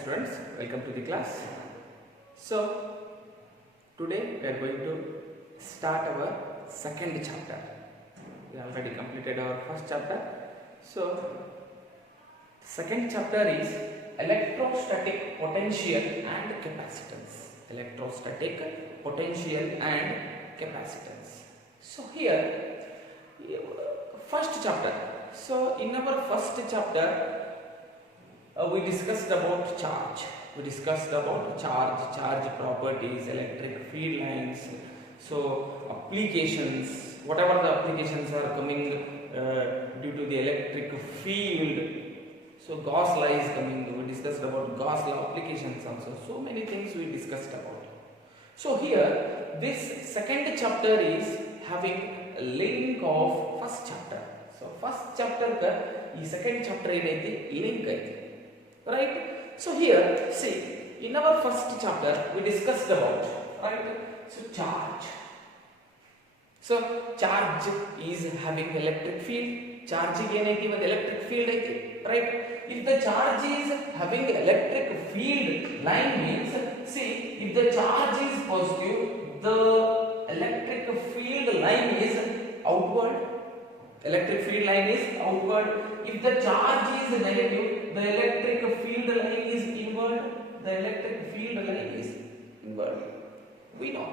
students, welcome to the class. So today we are going to start our second chapter. We already completed our first chapter. So second chapter is electrostatic potential and capacitance. Electrostatic potential and capacitance. So here first chapter. So in our first chapter we discussed about charge. We discussed about charge properties, electric field lines, so applications, whatever the applications are coming due to the electric field. So Gauss law is coming. We discussed about Gauss law applications also. So many things we discussed about. So here this second chapter is having a link of first chapter. So first chapter ka ee second chapter enaiti link aiti. Right? So here, see, in our first chapter, we discussed about, right? So charge. So charge is having electric field. Charge is with electric field, right? If the charge is having electric field line means, see, if the charge is positive, the electric field line is outward. Electric field line is outward. If the charge is negative, the electric field line is inward. The electric field line is inward. We know.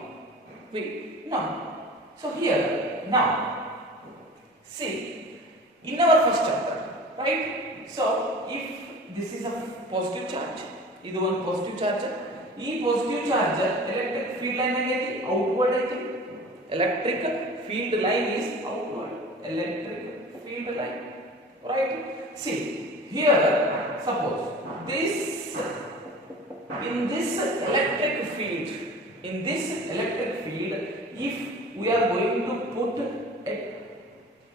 So here, now, see, in our first chapter, right? So if this is a positive charge, this is one positive charge. This positive charge, electric field line is outward. Electric field line is outward. Electric field line, right? See, here, suppose this, in this electric field, if we are going to put a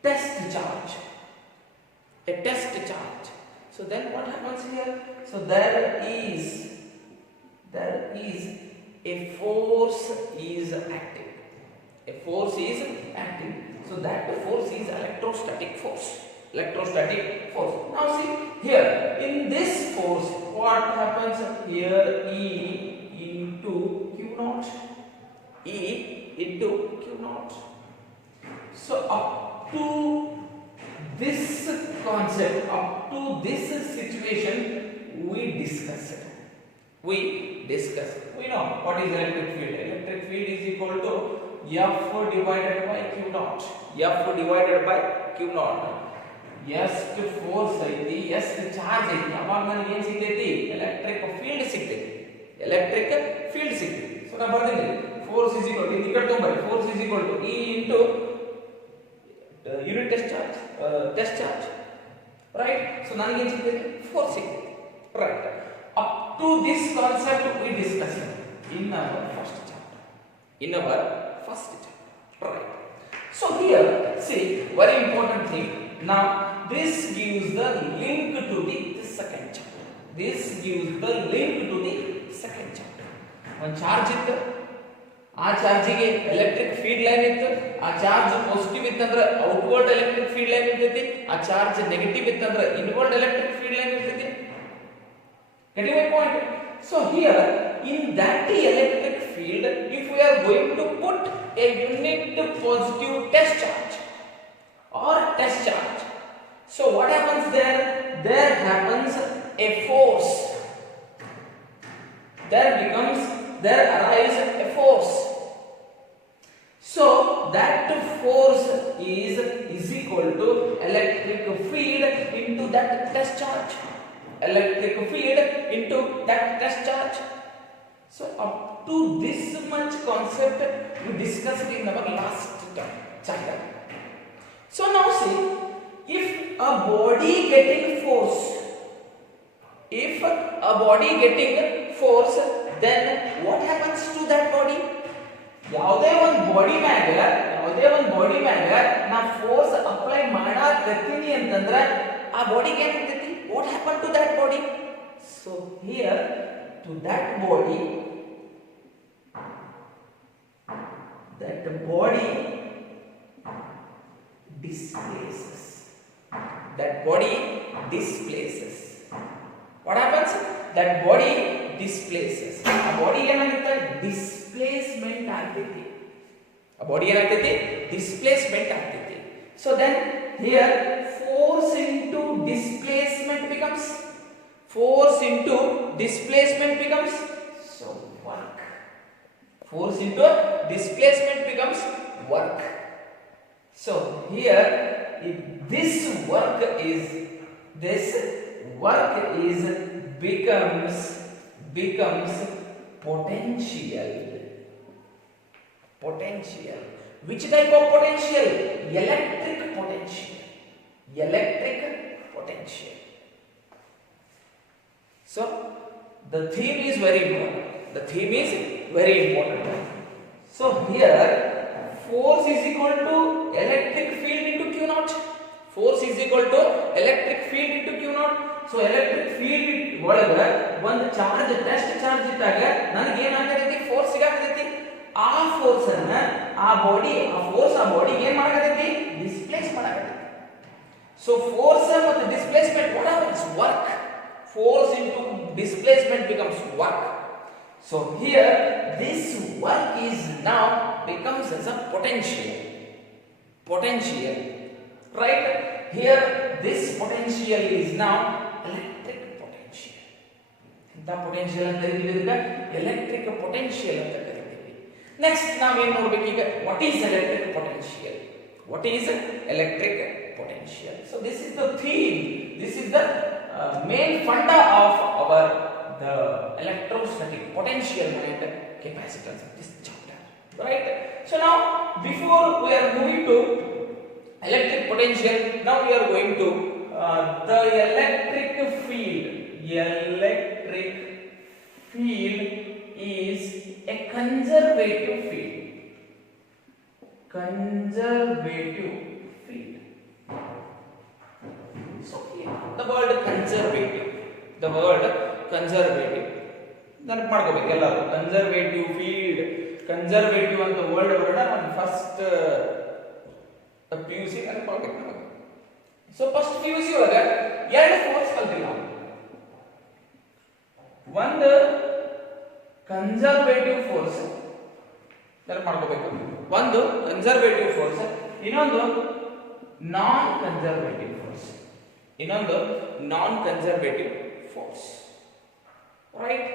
test charge, so then what happens here? So there is a force is acting. A force is acting. So that force is electrostatic force. Now see here, in this force, what happens here? E into Q naught. So up to this concept, up to this situation, we discussed. We know what is electric field. Electric field is equal to F divided by Q naught. Yes to force ಐತಿ, yes to charge ಐತಿ. ಅವಾಗ ನನಗೆ ಏನು ಸಿಗ್ತೈತಿ? Electric field ಸಿಗ್ತೈತಿ. So ನಾನು ಬರ್ತೀನಿ, force is equal to, ಈ ಕಡೆ ತಗೊಂಡ್ಬರ್ರಿ, force is equal to E into unit test charge, right? So ನನಗೆ ಏನು ಸಿಗ್ತೈತಿ? Force ಸಿಗ್ತೈತಿ, right? Up to this concept we discussed in our first chapter. Right? So here, see, very important thing. Now this gives the link to the second chapter. One charge ittu, ಆ ಚಾರ್ಜಿಗೆ electric field line ಇತ್ತು. ಆ charge positive ಇತ್ತಂದ್ರೆ outward electric field line ಇರ್ತೈತಿ. ಆ charge negative ಇತ್ತಂದ್ರೆ inward electric field line ಇರ್ತೈತಿ. Getting my point? So here, in that electric field, if we are going to put a unit positive test charge or test charge, so what happens there? There happens a force. There arrives a force. So that force is equal to electric field into that test charge. So up to this much concept we discussed in our last chapter. So now see, if a body getting force, then what happens to that body? ಯಾವುದೇ ಒಂದು body ಮ್ಯಾಗ ನಾ force apply ಮಾಡಾಕತ್ತೀನಿ ಅಂತಂದ್ರೆ ಆ ಬಾಡಿಗೆ ಏನಾಗ್ತೈತಿ? What happened to that body? So here, to that body displaces. What happens? that body displaces. ಆ body ಏನಾಗುತ್ತೆ ಡಿಸ್ಪ್ಲೇಸ್ಮೆಂಟ್ ಆಗ್ತೈತಿ. ಆ ಬಾಡಿ ಏನಾಗ್ತೈತಿ ಡಿಸ್ಪ್ಲೇಸ್ಮೆಂಟ್ ಆಗ್ತೈತಿ. So then here force into displacement becomes so work. Force into displacement becomes work. So here if this work is becomes potential. Which type of potential? Electric potential. So the theme is very important. So here force is equal to electric field into Q naught. So electric field ಒಳಗ ಒಂದು charge test charge ಇದ್ದಾಗ ನನಗೆ ಏನಾಗತೈತಿ force ಸಿಗಾಕತೈತಿ. ಆ force ಅನ್ನ ಆ body ಏನ್ ಮಾಡಕತೈತಿ displays ಮಾಡಕತೈತಿ. So force and displacement, what happens? Work. Force into displacement becomes work. So here this work is now becomes as a potential, right? Here this potential is now electric potential. The potential anta kariತೀವಿ, electric potential anta kariತೀವಿ. Next ನಾವು ಏನು ನೋಡಬೇಕು ಈಗ, what is electric potential? So this is the theme, this is the main funda of our the electrostatic potential and capacitance of this chapter, right? So now before we are moving to electric potential, now we are going to the electric field is a conservative field. So here the word conservative ನೆನಪು ಮಾಡ್ಕೋಬೇಕು ಎಲ್ಲರೂ. Conservative field, conservative ಅಂತ word ನಾನು first PUC ನೆನಪು ಮಾಡ್ಬೇಕು ನಮಗೆ. So first PUC ಒಳಗ ಎರಡು ಫೋರ್ಸ್ ಕಲ್ತಿಲ್ಲ ನಾವು. ಒಂದು ಕನ್ಸರ್ವೇಟಿವ್ ಫೋರ್ಸ್ ನೆನಪು ಮಾಡ್ಕೋಬೇಕು, ಒಂದು ಕನ್ಸರ್ವೇಟಿವ್ ಫೋರ್ಸ್, ಇನ್ನೊಂದು ನಾನ್ conservative force. Right?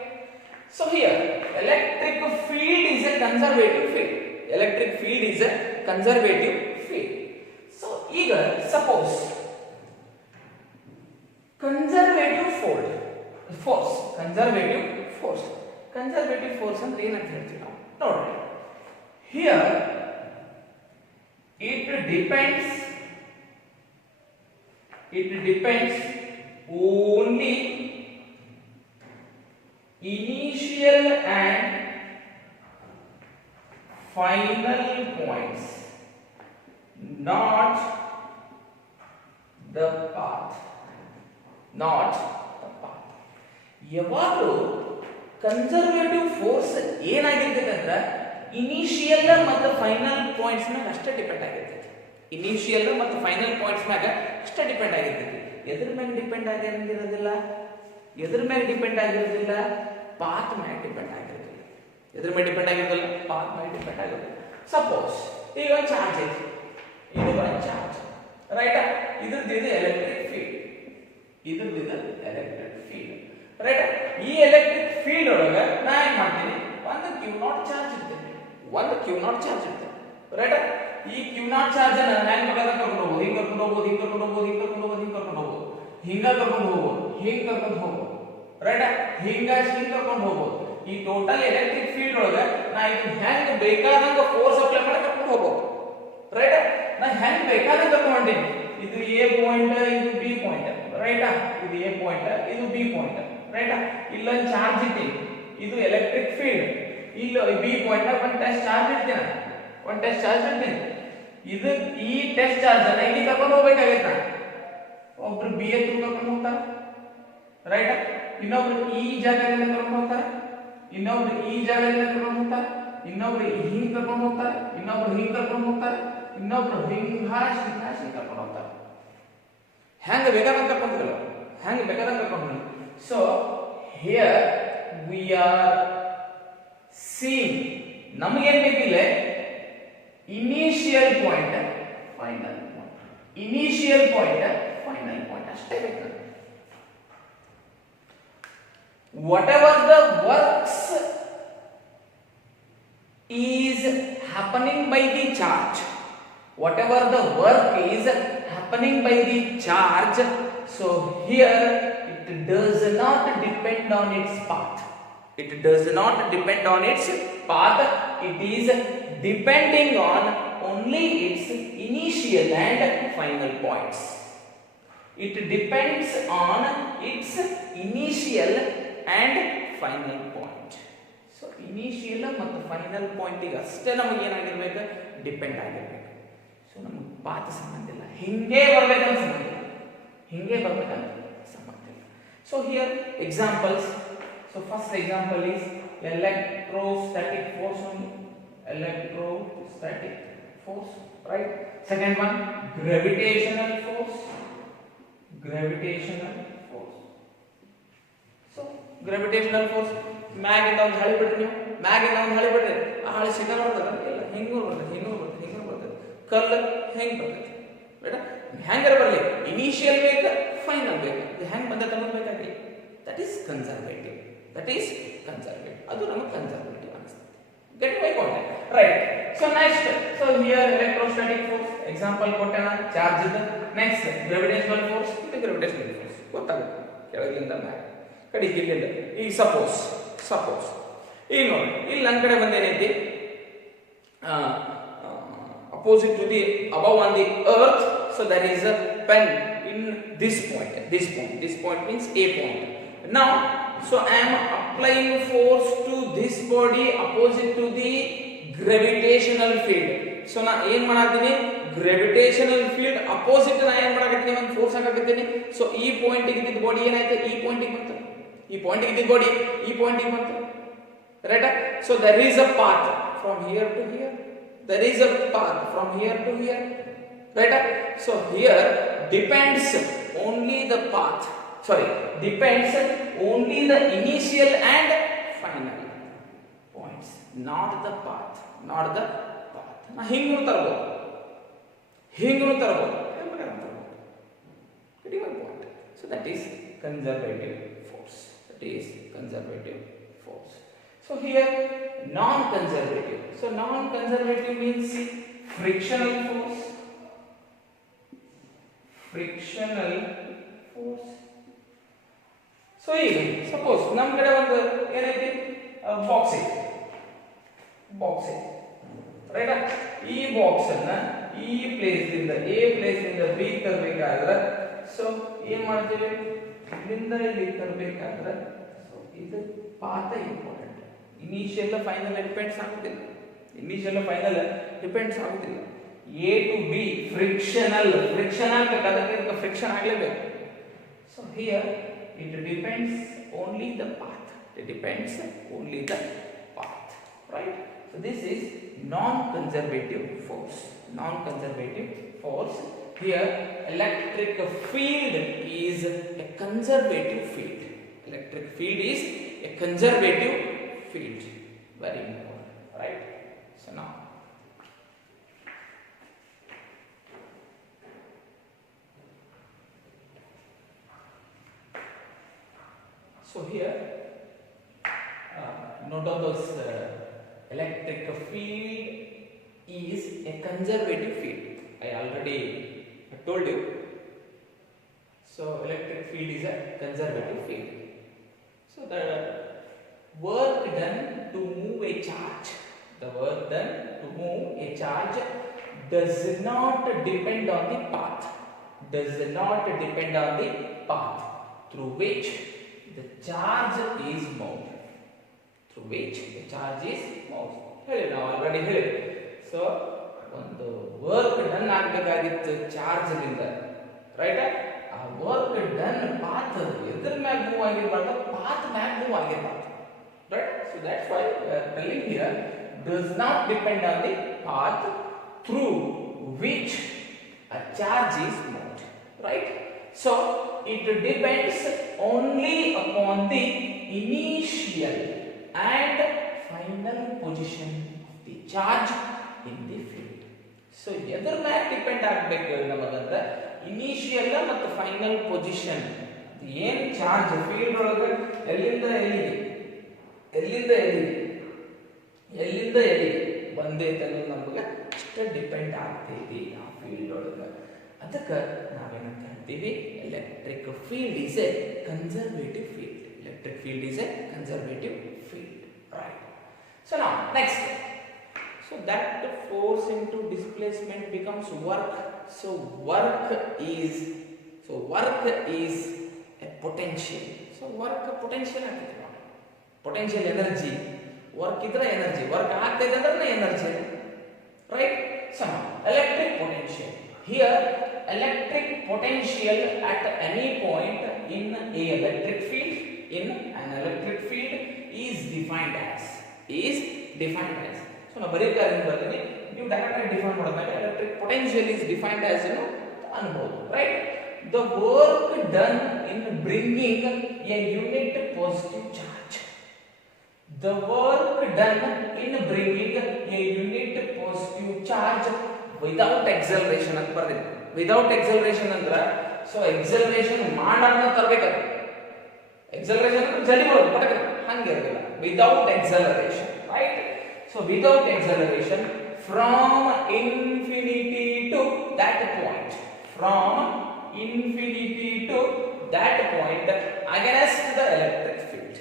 So here electric field is a conservative field. So ಈಗ suppose conservative force ಅಂದ್ರೆ ಏನಂತ ಹೇಳ್ತೀವಿ ನಾವು ನೋಡ್ರಿ. Here it depends only initial and final points, not the path. ಯಾವಾಗಲೂ ಕನ್ಸರ್ವೇಟಿವ್ ಫೋರ್ಸ್ ಏನಾಗಿರ್ತೈತೆ ಅಂದ್ರೆ ಇನಿಷಿಯಲ್ ಮತ್ತು ಫೈನಲ್ ಪಾಯಿಂಟ್ಸ್ ಮ್ಯಾಗ ಅಷ್ಟೇ ಡಿಪೆಂಡ್ ಆಗಿರ್ತೈತಿ. ಎದ್ರ ಮೇಲೆ ಡಿಪೆಂಡ್ ಆಗಿರೋದಿಲ್ಲ, ಪಾತ್ ಮೇಲೆ ಡಿಪೆಂಡ್ ಆಗಿರೋದಿಲ್ಲ. ಸಪೋಸ್ ಈಗ ಒಂದು ಚಾರ್ಜ್ ಐತಿ, ಇದು ಒಂದು ಚಾರ್ಜ್, ರೈಟ್? ಇದ್ರದ್ದು ಎಲೆಕ್ಟ್ರಿಕ್ ಫೀಲ್ಡ್, ರೈಟ್? ಈ ಎಲೆಕ್ಟ್ರಿಕ್ ಫೀಲ್ಡ್ ಒಳಗೆ ನಾ ಏನ್ ಮಾಡ್ತೀನಿ, ಒಂದು Q ನಾಟ್ ಚಾರ್ಜ್ ಇರ್ತೇನೆ, ರೈಟ್? ಈ Q ನಾಟ್ ಚಾರ್ಜ್ ಅನ್ನ ನಾನು ಬೇಕಾದಂಗೆ ಕರ್ಕೊಂಡು ಹೋಗ್ಬೋದು, ಹಿಂಗೆ ಕರ್ಕೊಂಡು ಹೋಗ್ಬೋದು, ಹಿಂಗೆ ಕರ್ಕೊಂಡು ಹೋಗ್ಬೋದು, ರೈಟ್? ಹಿಂಗೆ ಕರ್ಕೊಂಡು ಹೋಗ್ಬೋದು. ಈ ಟೋಟಲ್ ಎಲೆಕ್ಟ್ರಿಕ್ ಫೀಲ್ಡ್ ಒಳಗೆ ನಾ ಇದು ಹೆಂಗ್ ಬೇಕಾದಂಗ ಫೋರ್ಸ್ ಅಪ್ಲೈ ಮಾಡಿ ಕರ್ಕೊಂಡು ಹೋಗ್ಬೋದು, ರೈಟ್? ನಾ ಹೆಂಗ್ ಬೇಕಾದಂಗ ಕರ್ಕೊಂಡೀನಿ. ಇದು A ಪಾಯಿಂಟ್, ಇದು B ಪಾಯಿಂಟ್, ರೈಟ್? ಇದು A ಪಾಯಿಂಟ್, ಇದು B ಪಾಯಿಂಟ್, ರೈಟ್? ಇಲ್ಲೊಂದು ಚಾರ್ಜ್ ಇಟ್ಟೀನಿ, ಇದು ಎಲೆಕ್ಟ್ರಿಕ್ ಫೀಲ್ಡ್. ಇಲ್ಲ B ಪಾಯಿಂಟ್ ಒಂದು ಟೆಸ್ಟ್ ಚಾರ್ಜ್ ಇಡ್ತೀನಿ, ಇದು ಈ ಟೆಸ್ಟ್ ಚಾರ್ಜ್ ಅನ್ನ ಇಲ್ಲಿ ಕರ್ಕೊಂಡು ಹೋಗ್ಬೇಕಾಗೈತೆ. ಒಬ್ರು B ಹತ್ರ ಕರ್ಕೊಂಡು ಹೋಗ್ತಾರೆ, ರೈಟ್? ಇನ್ನೊಬ್ರು ಈ ಜಾಗದಿಂದ ಕರ್ಕೊಂಡು ಹೋಗ್ತಾರೆ, ಇನ್ನೊಬ್ರು ಈ ಜಾಗದಿಂದ ಕರ್ಕೊಂಡು ಹೋಗ್ತಾರೆ, ಇನ್ನೊಬ್ರು ಹಿಂಗ್ ಕರ್ಕೊಂಡು ಹೋಗ್ತಾರೆ, ಇನ್ನೊಬ್ರು ಹಿಂಗ್ ಕರ್ಕೊಂಡು ಹೋಗ್ತಾರೆ, ಇನ್ನೊಬ್ರು ಹಿಂಗ್ ಹಾಶ್ ಕರ್ಕೊಂಡು ಹೋಗ್ತಾರೆ. ಹೆಂಗ್ ಬೇಕಾದಂಗ ಕರ್ಕೊಂಡು. So here we are seeing ನಮಗೆ ಏನು ಬೇಕಿಲ್ಲ initial point final point, initial point final point ಅಷ್ಟೇ ಬೇಕು. whatever the works is happening by the charge, whatever the work is happening by the charge, so here it does not depend on its path, it does not depend on its path, it is depending on only its initial and final points. It depends on its initial and final point. So initial ಮತ್ತು final ಪಾಯಿಂಟಿಗೆ ಅಷ್ಟೇ ನಮಗೆ ಏನಾಗಿರ್ಬೇಕು, depend ಆಗಿರ್ಬೇಕು. So ನಮಗೆ path ಸಂಬಂಧ ಇಲ್ಲ, ಹಿಂಗೆ ಬರ್ಬೇಕಂತ ಸಂಬಂಧ ಇಲ್ಲ, ಹಿಂಗೆ ಬರ್ಬೇಕಂತ ಸಂಬಂಧ ಇಲ್ಲ. So here examples. So first example is electrostatic force only, electrostatic force, right? Second one, gravitational force, gravitational force. So gravitational force ಮ್ಯಾಗಿಂದ ಒಂದು ಹಳಿ ಬಿಟ್ರಿ, ನೀವು ಮ್ಯಾಗಿಂದ ಒಂದು ಹಳಿ ಬಿಟ್ರಿ, ಆ ಹಳಿ ಸಿಗ ಬರ್ತದೆ ಇಲ್ಲ, ಹಿಂಗೂ ಬರ್ತದೆ, ಹಿಂಗೂ ಬರ್ತದೆ, ಹಿಂಗೂ ಬರ್ತದೆ, ಕಲ್ಲು ಹೆಂಗೆ ಬರ್ತದೆ ಬೇಡ, ಹೆಂಗಾರ ಬರಲಿ, ಇನಿಷಿಯಲ್ ಬೇಕು ಫೈನಲ್ ಬೇಕು, ಇದು ಹೆಂಗೆ ಬಂದ ತಗೋಬೇಕಾಗಿಲ್ಲ. That is conservative, that is conservative, ಅದು ನಮಗೆ ಕನ್ಸರ್ವೇಟಿವ್ ಅನಿಸ್ತದೆ. Get my point, right? So next, so here electrostatic force example ಕೊಟ್ಟಣ, ಚಾರ್ಜ್ ಇದೆ. ನೆಕ್ಸ್ಟ್ ಗ್ರಾವಿಟೇಷನಲ್ ಫೋರ್ಸ್, ಇದು ಗ್ರಾವಿಟೇಷನಲ್ ಫೋರ್ಸ್ ಗೊತ್ತಾಗುತ್ತೆ, ಕೆಳಗಿಂದ ಮ್ಯಾಗ ಕಡೆಗೆ ಇಲ್ಲಿಂದ. ಈಗ ಸಪೋಸ್ ಈಗ ನೋಡಿ, ಇಲ್ಲಿ ನನ್ನ ಕಡೆ ಬಂದೇನೈತಿ, opposite to the above on the earth, so there is a pen in this point means A point. Now so I am applying force to this body opposite to the gravitational field. So na ಏನು ಮಾಡಾತೀನಿ, gravitational field opposite na ಏನು ಮಾಡಾಕತ್ತೀನಿ, ಒಂದು force ಹಾಕಾಕತ್ತೀನಿ. So ಈ point ಗೆ ಇದ್ದಿದ್ದ body ಏನಾಯ್ತು, ಈ point ಗೆ ಬಂತು, ಈ ಪಾಯಿಂಟ್ ಗೆ ಇದ್ದಿದ್ದ ಬಾಡಿ ಈ ಪಾಯಿಂಟ್ ಗೆ ಬಂತು, right? So there is a path from here to here, there is a path from here to here, right? So here depends only the path, depends only the initial and final points, not the path. ನಾ ಹಿಂಗೂ ತರಬಹುದು, getting my point. So that is conservative force, So here non-conservative. So non-conservative means see, frictional force. So ಈಗ suppose ನಮ್ಮ ಕಡೆ ಒಂದು ಏನೈತಿ, box ಐತಿ, right? ಈ ಬಾಕ್ಸ್ ಅನ್ನ ಈ ಪ್ಲೇಸ್ ಇಂದ A ಪ್ಲೇಸ್ ಇಂದ B ತರಬೇಕಾದ್ರೆ ಸೊ ಏನ್ ಮಾಡ್ತೀವಿ, ಇಲ್ಲಿಂದ ಇಲ್ಲಿ ತರಬೇಕಾದ್ರೆ ಸೊ ಇದು ಪಾತ ಇಂಪಾರ್ಟೆಂಟ್. ಇನಿಷಿಯಲ್ ಫೈನಲ್ ಡಿಪೆಂಡ್ಸ್ ಆಗುತ್ತಿಲ್ಲ, A to B frictional ಬೇಕಾದ್ರೆ ಫ್ರಿಕ್ಷನ್ ಆಗಲೇಬೇಕು. So here it depends only the path, right? So this is non-conservative force. Here electric field is a conservative field, very important, right? So now here note on those, electric field is a conservative field. I already told you. So electric field is a conservative field. So the work done to move a charge, does not depend on the path, through which the charge is moved. ಹೇಳಿ, ನಾವು already ಹೇಳಿ. So ಒಂದು work done ಆಗಬೇಕಾಗಿತ್ತು ಚಾರ್ಜ್ನಿಂದ, right? ಆ work done path ಎದ್ರ ಮ್ಯಾಗ move ಆಗಿರ್ಬಾರ್ದು, ಪಾತ್ ಮ್ಯಾಗ ಮೂವ್ ಆಗಿರ್ಬಾರ್ದು, right? So that's why telling here does not depend on the path through which a charge is moved, right? So it depends only upon the initial and final position of the charge in the field. So ಎದರ ಮ್ಯಾಲ depend ಆಗಬೇಕು ನಮಗಂದ್ರೆ initial ಮತ್ತು final position. ಏನು charge field ಒಳಗೆ ಎಲ್ಲಿಂದ ಎಲ್ಲಿಗೆ ಬಂದೈತೆ ಅನ್ನೋದು ನಮಗೆ ಅಷ್ಟೇ ಡಿಪೆಂಡ್ ಆಗ್ತೈತಿ ಆ ಫೀಲ್ಡ್ ಒಳಗೆ. ಅದಕ್ಕೆ ನಾವೇನಂತ ಹೇಳ್ತೀವಿ, electric field is A conservative field. Electric field is a conservative field, right? So now next, so that force into displacement becomes work. So work is a potential. So work potential agide, potential energy. Work idra energy, work aagtide andre energy, right? So now electric potential. Here electric potential at any point in a electric field, in an electric field is defined as. So now bari karan barತೀನಿ, ನೀವು direct ಆಗಿ define ಮಾಡಿದಾಗ electric potential is defined as ಅನ್ಬೋದು, right? The work done in bringing a unit positive charge. The work done in bringing a unit positive charge without acceleration ಅಂತ ಬರ್ತೀನಿ. Without acceleration ಅಂದ್ರೆ so acceleration ಮಾಡಾನ ತರಬೇಕಾದ್ರೆ acceleration ಅಂದ್ರೆ ಜಲ್ದಿ ಬರೋದು ಪಟಕ ಹಂಗಿರಲ್ಲ. Without acceleration, right? So without acceleration from infinity to that point, from infinity to that point against the electric field,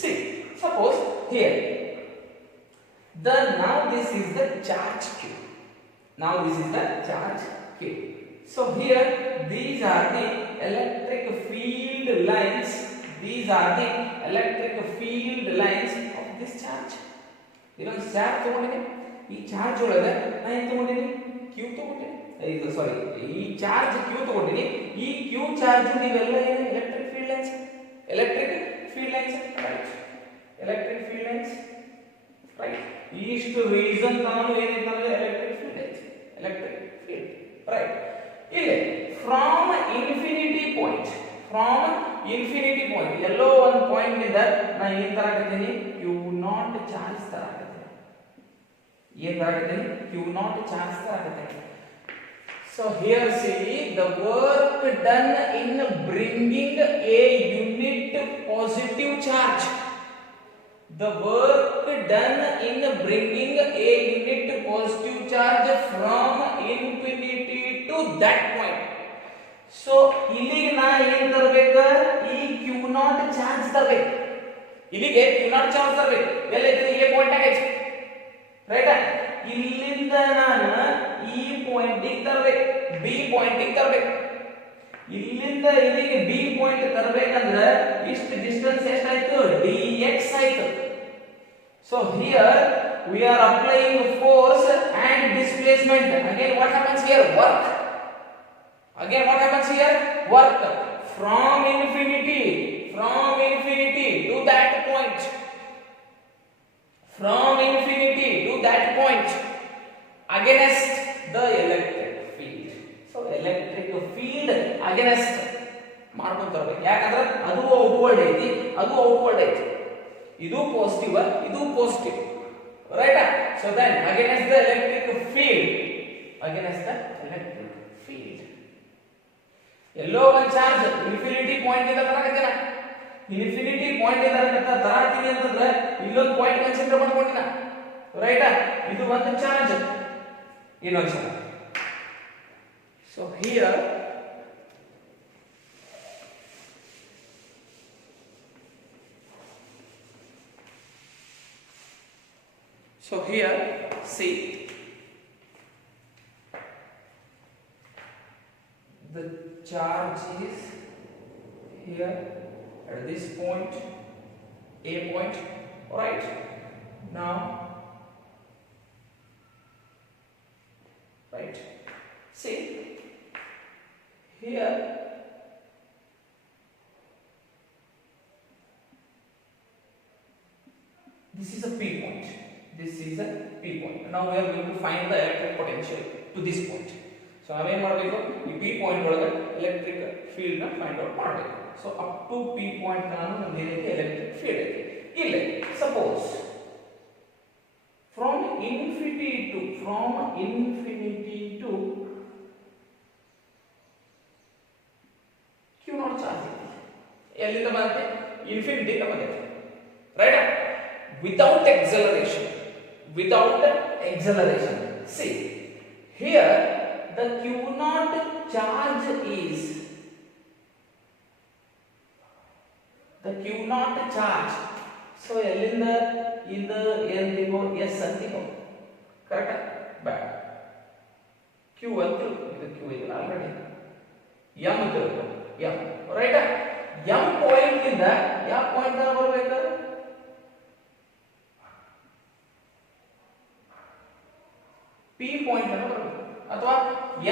see, suppose here now this is the charge q. So here these are the electric field lines. These are the electric field lines of this charge. ಇದೊಂದು charge ತಗೊಂಡಿನಿ, ಈ charge ಒಳಗೆ ನಾನು ಏನು ತಗೊಂಡಿನಿ, q ತಗೊಂಡಿನಿ. ಇದು ಸಾರಿ, ಈ ಚಾರ್ಜ್ q ತಗೊಂಡಿನಿ. ಈ q ಚಾರ್ಜ್ ಇವೆಲ್ಲ ಏನು electric field lines, right? Electric field lines, right? ಇಷ್ಟು ರೀಸನ್ ನಾನು ಏನಿರ್ತಂದ್ರೆ ಎಲೆಕ್ಟ್ರಿಕ್ ಫೀಲ್ಡ್, ರೈಟ್? ಇಲ್ಲಿ ಫ್ರಮ್ ಇನ್ಫಿನಿಟಿ ಪಾಯಿಂಟ್, ಎಲ್ಲೋ ಒಂದು ಪಾಯಿಂಟ್ ಇಂದ ನಾನು ಏನ್ ತರಕತ್ತೀನಿ, q0 ಚಾರ್ಜ್ ತರಕತ್ತೀನಿ. So here see the work done in bringing a unit positive charge. The work done in bringing a unit positive charge from infinity to that point. So ಇಲ್ಲಿಗೆ ನಾ ಏನು ತರಬೇಕು, ಈ q0 ಚಾರ್ಜ್ ತರಬೇಕು. ಇಲ್ಲಿಗೆ q0 charge ತರಬೇಕು. ಎಲ್ಲೈತೆ a point ಆಗೈತೆ, right? ಇಲ್ಲಿಂದ ನಾನು ಈ ಪಾಯಿಂಟಿಗೆ ತರಬೇಕು, b ಪಾಯಿಂಟಿಗೆ ತರಬೇಕು. ಇಲ್ಲಿಂದ ಇಲ್ಲಿಗೆ b ಪಾಯಿಂಟ್ ತರಬೇಕಂದ್ರೆ ಇಷ್ಟು ಡಿಸ್ಟೆನ್ಸ್ ಎಷ್ಟಾಯ್ತು, dx ಆಯ್ತು. So here we are applying force and displacement. Again what happens here, work. Work from infinity to that point, against the electric field. So electric field against ಮಾಡ್ಕೊಂತ ಇರಬೇಕು. ಯಾಕಂದ್ರೆ ಅದು outward ಐತಿ, ಇದು positive, right? So then against the electric field, ಎಲ್ಲೋ ಒಂದು charge infinity point ಇಂದ ತರಕತ್ತೀನ, ತರಕತ್ತೀನಿ ಅಂತಂದ್ರೆ ಇಲ್ಲೊಂದು ಪಾಯಿಂಟ್ ಕನ್ಸಿಡರ್ ಮಾಡ್ಕೊಂಡಿನ, ರೈಟ್? ಇದು ಒಂದು ಚಾರ್ಜ್, ಇನ್ನೊಂದು charge. So here see the charge is here at this point, a point, right? Now right, see here this is a p point, now we are going to find the electric potential to this point. So ನಾವೇನು ಮಾಡಬೇಕು, ಈ p point ಒಳಗೆ electric field ನ find out ಮಾಡಬೇಕು. So up to P point ನಾನು ನಮ್ದು ಏನೈತೆ electric field ಐತೆ. ಇಲ್ಲಿ suppose from infinity to Q naught charge ಐತಿ. ಎಲ್ಲಿಂದ ಬರುತ್ತೆ? ಇನ್ಫಿನಿಟಿ ಬಂದೈತೆ, right? Without acceleration. See, here the Q naught charge is so ಎಲ್ಲಿಂದ ಇದು ಎಂದಿಗೋ ಎಸ್ ಅಂತಿಗೋ, ಕರೆಕ್ಟ್? ಬ್ಯಾಡ್ ಕ್ಯೂ ಅಂತ ಇದು ಕ್ಯೂ ಇದೆ ಆಲ್ರೆಡಿ. ಎಂ ತಿಳ್ಕೊ, ಎಂ, ರೈಟ್? ಎಂ ಪಾಯಿಂಟ್ ಇಂದ ಯಾವ ಪಾಯಿಂಟ್ ತನಕ ಬರಬೇಕು? ಪಿ ಪಾಯಿಂಟ್ ತನಕ ಬರಬೇಕು ಅಥವಾ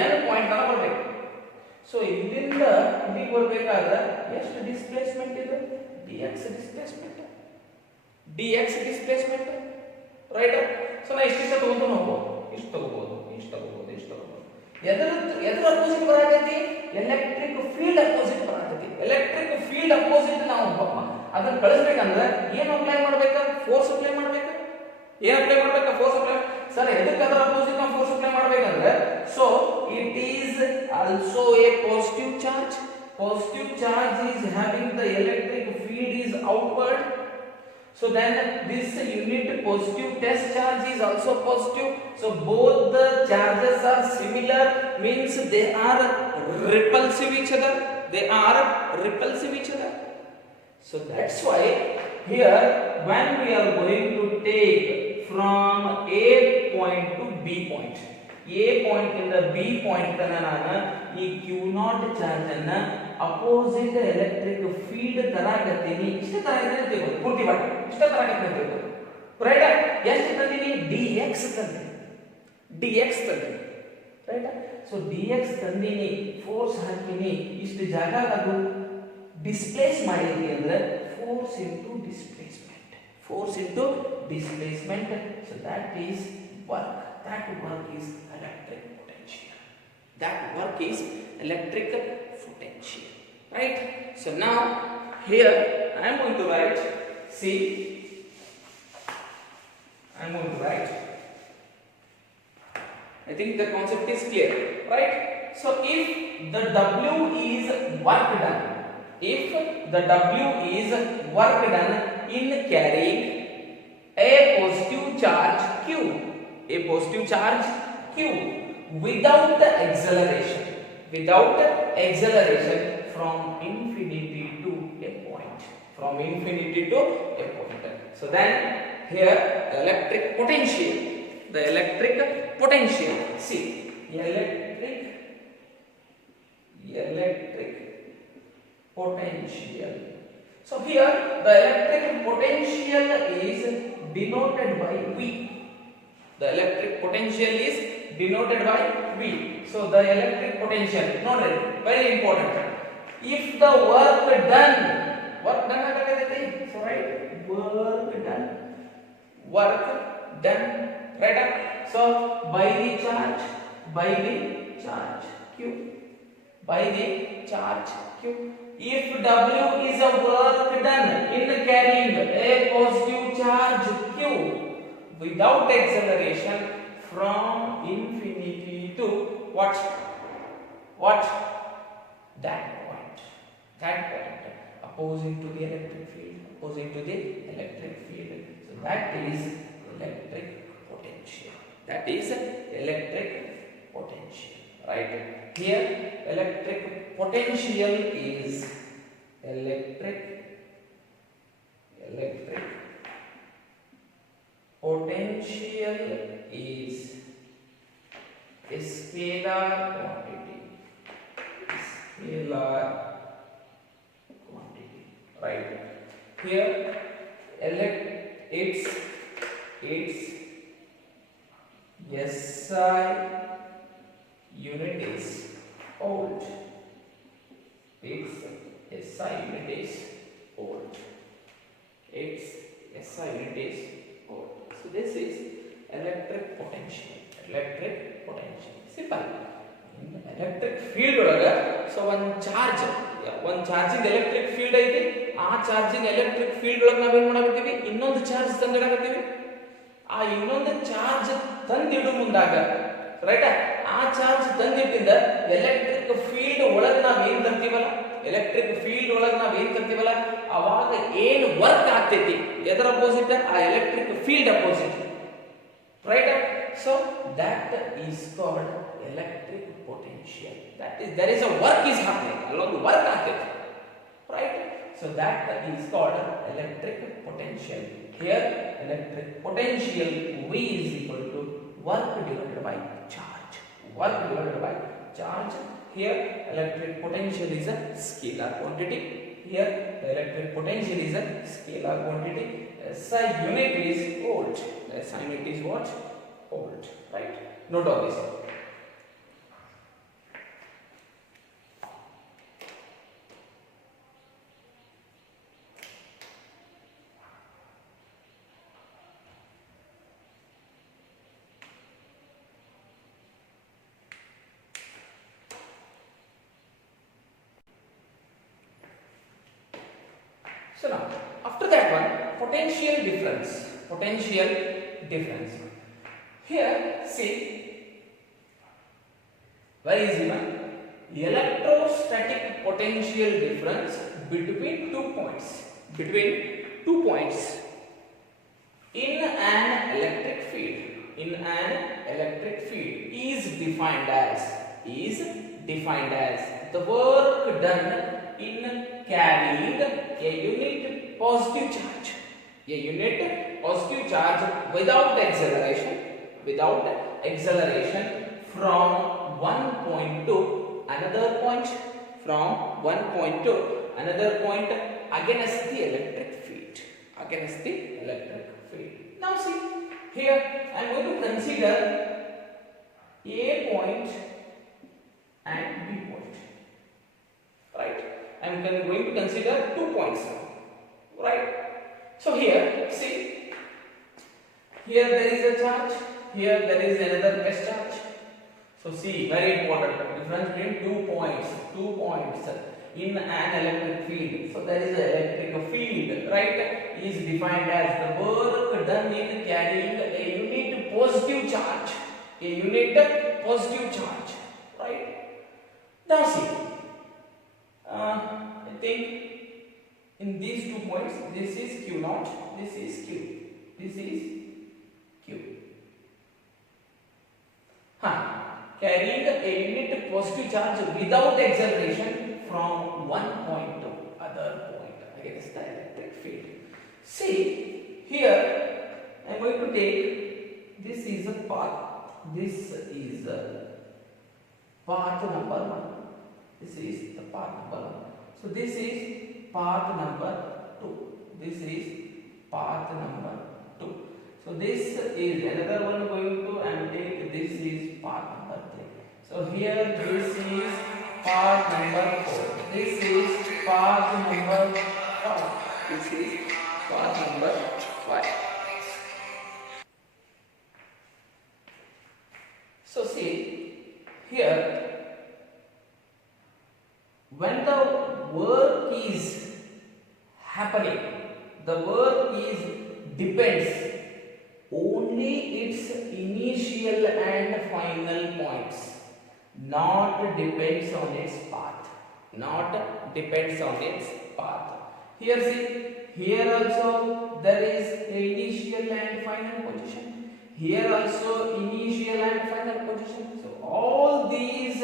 ಎನ್ ಪಾಯಿಂಟ್ ತನಕ ಬರಬೇಕು. ಸೊ ಇಲ್ಲಿಂದ ಇಲ್ಲಿಗೆ ಬರಬೇಕಾದ್ರೆ ಎಷ್ಟು ಡಿಸ್ಪ್ಲೇಸ್ಮೆಂಟ್ ಇದೆ? dx displacement, right? ಸೊ ನಾ ಇಷ್ಟ ತಗೊಂಡು ಹೋಗ್ಬೋದು, ಇಷ್ಟು ತಗೋಬಹುದು, ಎದ್ರ ಅಪೋಸಿಟ್ ಬರಾಕೈತಿ? ಎಲೆಕ್ಟ್ರಿಕ್ ಫೀಲ್ಡ್ ಅಪೋಸಿಟ್ ಬರಾಕೈತಿ. ಎಲೆಕ್ಟ್ರಿಕ್ ಫೀಲ್ಡ್ ಅಪೋಸಿಟ್ ನಾವು ಅದನ್ನ ಕಳಿಸ್ಬೇಕಂದ್ರೆ ಏನು ಅಪ್ಲೈ ಮಾಡ್ಬೇಕು? ಫೋರ್ಸ್ ಅಪ್ಲೈ ಮಾಡ್ಬೇಕು. ಏನು ಅಪ್ಲೈ ಮಾಡ್ಬೇಕು? Force apply. ಸರ್ ಎದಕ್ಕೆ ಅದರ ಅಪೋಸಿಟ್ ನಾವು ಫೋರ್ಸ್ ಅಪ್ಲೈ ಮಾಡ್ಬೇಕಂದ್ರೆ, so it is also A positive charge. Positive charge is having the electric field is outward. So then this unit positive test charge is also positive. So both the charges are similar, means they are repulsive each other. So that's why here when we are going to take from A point to B point, A point in the B point ತನಕ ನಾನು ಈ Q naught charge ಅನ್ನ opposite electric field ತರಾಕತ್ತೀನಿ. ಇಷ್ಟೇ ತರಾಕತ್ತೀನಿ ಅಂತ ತಿಳ್ಕೊಳ್ಳಿ, ಪೂರ್ತಿ ಮಾಡಿ ಇಷ್ಟೇ ತರಾಕತ್ತೀನಿ ಅಂತ ತಿಳ್ಕೊಳ್ಳಿ, ರೈಟ್? ಎಷ್ಟು ತಂದೀನಿ? dx ತಂದೀನಿ, ರೈಟ್? ಸೊ dx ತಂದೀನಿ, ಫೋರ್ಸ್ ಹಾಕಿನಿ, ಇಷ್ಟು ಜಾಗ ಅದು ಡಿಸ್ಪ್ಲೇಸ್ ಮಾಡಿದೀನಿ ಅಂದ್ರೆ force into displacement. So that is work. That work is electric potential. Right? So now here I am going to write. See, I am going to write. I think the concept is clear, right? So if the W is work done, in carrying a positive charge Q without acceleration from infinity to a point. So then here the electric potential, see, electric potential. So here the electric potential is denoted by V. The electric potential is denoted by V. So the electric potential, noted, very important. If the work done agagati, so right, work done, right? So by the charge Q, if W is a work done in carrying a positive charge Q without acceleration from infinity to what? That point opposing to the electric field. So that is electric potential. Right? Here electric potential is electric potential is a scalar quantity, right? Here its SI unit is volt. So this is electric potential. Simple. In electric field ಒಳಗ so one charge ಒಂದು charging electric field ಐತಿ, ಆ charging electric field ಒಳಗೆ ನಾವೇನ್ ಮಾಡಕತ್ತೀವಿ, ಇನ್ನೊಂದು charge ತಂದಿಡಕತ್ತೀವಿ. ಆ ಇನ್ನೊಂದು charge ತಂದಿಡು ಮುಂದಾಗ ರೈಟ್, ಆ ಚಾರ್ಜ್ ತಂದಿಟ್ಟಿಂದ ಎಲೆಕ್ಟ್ರಿಕ್ ಫೀಲ್ಡ್ ಒಳಗೆ ನಾವ್ ಏನ್ ತರ್ತೀವಲ್ಲ, ಎಲೆಕ್ಟ್ರಿಕ್ ಫೀಲ್ಡ್ ಒಳಗೆ ನಾವ್ ಏನ್ ತರ್ತೀವಲ್ಲ, ಅವಾಗ ಏನ್ ವರ್ಕ್ ಆಗ್ತೈತಿ ಎದರ ಅಪೋಸಿಟ್, ಆ electric field opposite right. So that is called electric potential. That is, there is a work is happening, allonge work ಆಗ್ತೈತಿ right. So that is called electric potential. Here electric potential V is equal to work divided by charge. Work divided by charge. Here electric potential is a scalar quantity. Here the electric potential is a scalar quantity. SI unit is volt. SI unit is what? Volt. Right. Note all this. So now, after that one, potential difference. Potential difference. Here, see, very easy one. Electrostatic potential difference between 2 points. Between 2 points in an electric field. In an electric field is defined as the work done in carrying a unit positive charge. A unit positive charge without acceleration from one point to another point, against the electric field. Now see, here I am going to consider A point and B point. Right? I am going to consider 2 points now. Right? So here, see, here there is a charge, here there is another plus charge. So see, very important difference between 2 points in an electric field. So there is an electric field, right, is defined as the work done in carrying a unit positive charge. Right? Now see, I think in these 2 points, this is Q naught, this is Q. Carrying a unit positive charge without acceleration from one point to other point against the electric field. See, here I am going to take, this is a path, this is a path number 1. This is the path number 1. So this is path number 2. This is path number 2. So this is another one going to, and take this is path number 3. So here this is path number 4. This is path number 5. This is path number 5. So see, here when the work is happening, the work is depends only its initial and final points, not depends on its path. Here see, here also there is initial and final position. Here also initial and final position. So all these,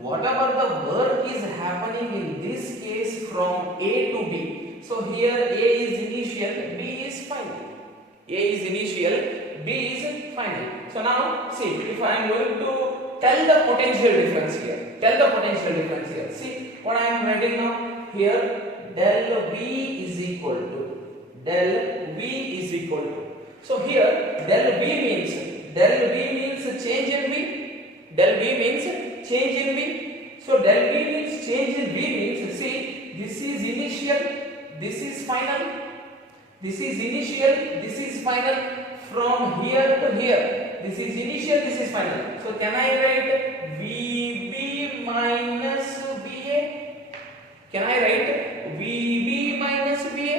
whatever the work is happening in this case from A to B. So here A is initial, B is final. A is initial, B is final. So now see, if I am going to tell the potential difference here, see what I am writing now here, del V is equal to, so here del V means change in V. So del V means change in V means, see, this is initial, this is final, this is initial, this is final, from here to here, this is initial, this is final. So can I write VB minus VA? Can I write VB minus VA?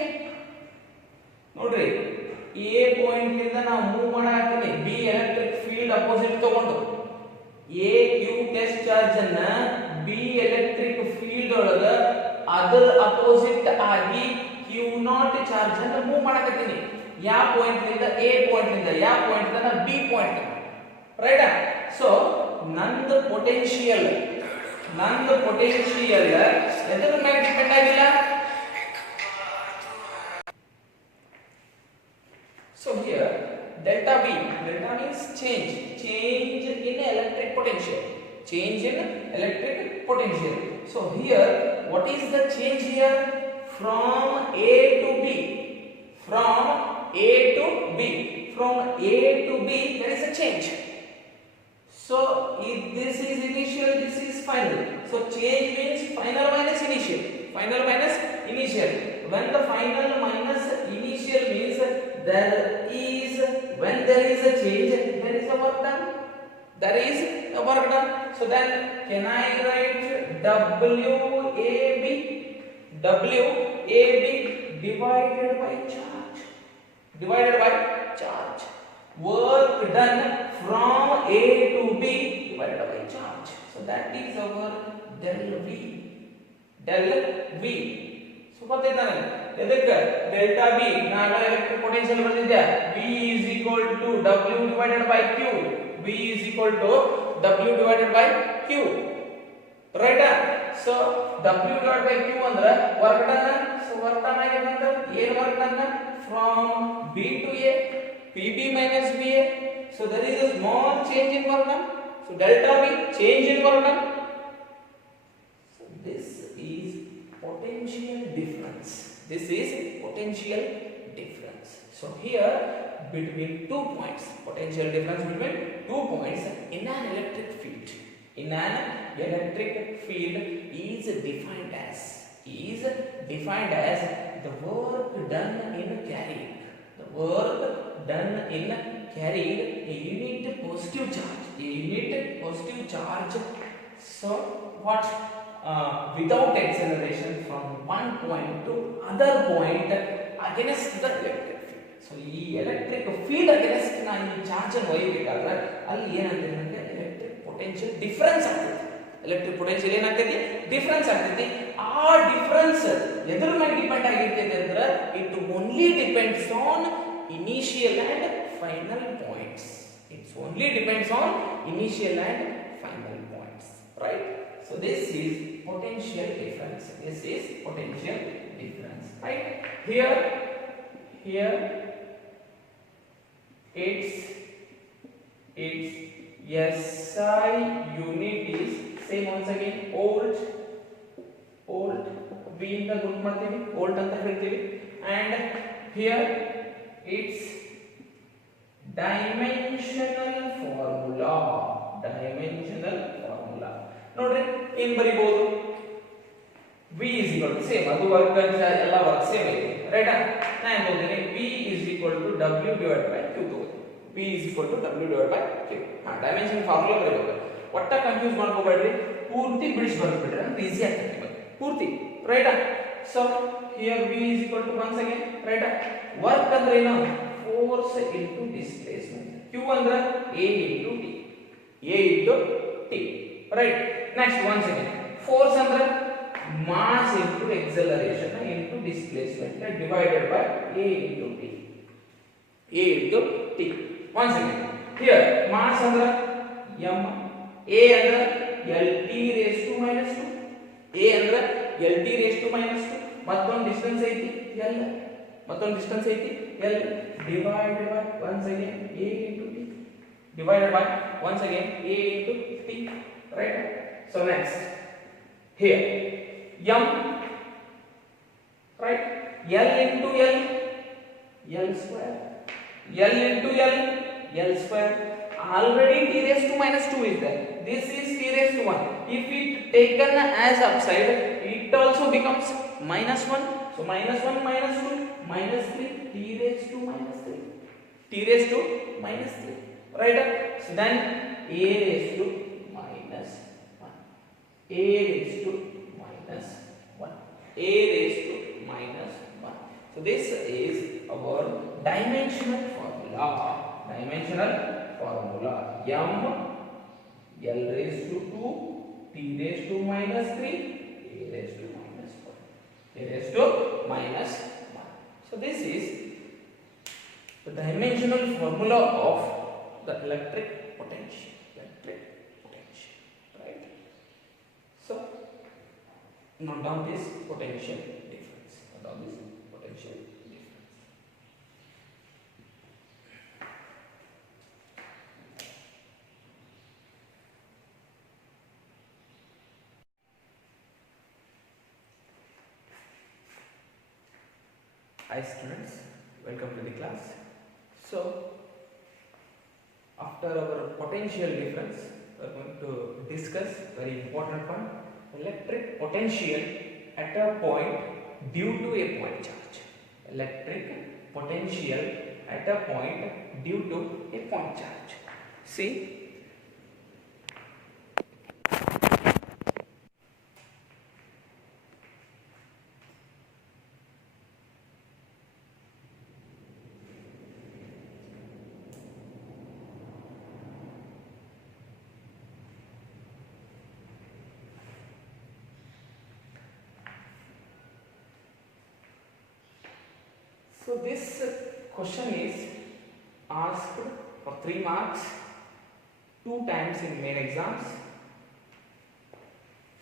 ನೋಡ್ರಿ A point ಇಂದ ನಾವು move ಮಾಡಾಕತ್ತೀನಿ B electric field opposite ತಗೊಂಡು A Q test charge ಅನ್ನ B electric field ಒಳಗ ಅದರ opposite ಆಗಿ Q0 charge ಅನ್ನ ಮೂವ್ ಮಾಡಾಕತ್ತೀನಿ ಯಾವ ಪಾಯಿಂಟ್ ಇಂದ A ಪಾಯಿಂಟ್ ಇಂದ ಯಾವ ಪಾಯಿಂಟ್ ಇಂದ B ಪಾಯಿಂಟ್ ರೈಟ್ ಸೊ ನಂದು ಪೊಟೆನ್ಶಿಯಲ್ ಎದರ ಮೇಲೆ ಡಿಪೆಂಡ್ ಆಗಿಲ್ಲ so here delta V means change in electric potential so here what is the change here from A to B from A to B there is a change. So if this is initial, this is final. So change means final minus initial. When the final minus initial means when there is a change, there is a work done. So then can I write WAB divided by charge. Work done from A to B divided by charge. So that is our del V. So what is that? Delta V. Now electric potential ಬಂದಿದೆ. V is equal to W divided by Q. Right? So W divided by Q ಅಂದ್ರೆ work done. So work done ಆಗಿದ್ರೆ ಏನು work done from B to A. PB minus VA. So there is a small change in work done. So delta V change in work done. So this is potential difference. So here between 2 points, potential difference between 2 points in an electric field. Is defined as the work done in carrying. Carried a unit positive charge. So what? Without acceleration from one point to other point against the electric field. So ಈ electric field against ನಾನು ಈ charge ಅನ್ನು ಒಯ್ಯಬೇಕಾದ್ರೆ ಅಲ್ಲಿ ಏನಾಗ್ತದೆ electric potential difference ಆಗ್ತದೆ. electric potential ಏನಾಗ್ತದೆ difference ಆಗ್ತದೆ. ಆ difference ಎದರ ಮೇಲೆ ಡಿಪೆಂಡ್ ಆಗಿರ್ತದೆ ಅಂದ್ರೆ it only depends on initial and final points. Right? So this is potential difference. Right? Here its SI unit is same once again volt V ಇಂದ ಗುಣ ಮಾಡ್ತೀವಿ volt ಅಂತ ಹೇಳ್ತೀವಿ and here its dimensional formula ನೋಡ್ರಿ ಏನು ಬರಿಬಹುದು V is equal to same ಅದು work ಎಲ್ಲ work same ಇದೆ ರೈಟ್ ನಾನು ಏನು ಹೇಳ್ತೀನಿ V is equal to W divided by Q V is equal to W divided by Q dimension formula ಬರೀಬೇಕು ಒಟ್ಟ ಕನ್ಫ್ಯೂಸ್ ಮಾಡ್ಕೋಬೇಡ್ರಿ ಪೂರ್ತಿ ಬಿಡಿಸಿ ಬರ್ಬಿಟ್ರೆ ಅಂತ ಈಜಿ ಆಗ್ತದೆ ನಿಮಗೆ ಪೂರ್ತಿ right so here V is equal to once again right work ಅಂದ್ರೆ ಏನು force into displacement Q ಅಂದ್ರೆ A into T right next once again force ಅಂದ್ರೆ mass into acceleration into displacement divided by A into T once again here mass ಅಂದ್ರೆ m A ಅಂದ್ರೆ LT raised to minus 2 A ಅಂದ್ರೆ LT raised to minus 2 ಮತ್ತೊಂದು distance ಐತಿ L divided by once again A into T divided by once again A into T right so next here m right L into L square L square already T raised to minus 2 is there this is T raised to 1 if it taken as upside it also becomes minus 1 so minus 1 minus 2 minus 3 T raised to minus 3 right so then A raised to minus 1 a raised to minus 1. So this is our dimensional formula. Dimensional formula. M L raised to 2, t raised to minus 3, a raised to minus 1. A raised to minus 1. So this is the dimensional formula of the electric potential. Electric potential. Right? So note down this potential difference. Note down this potential difference. Hi students, welcome to the class. So after our potential difference, we are going to discuss very important one, electric potential at a point due to a point charge. Electric potential at a point due to a point charge. See, so this question is asked for 3 marks 2 times in main exams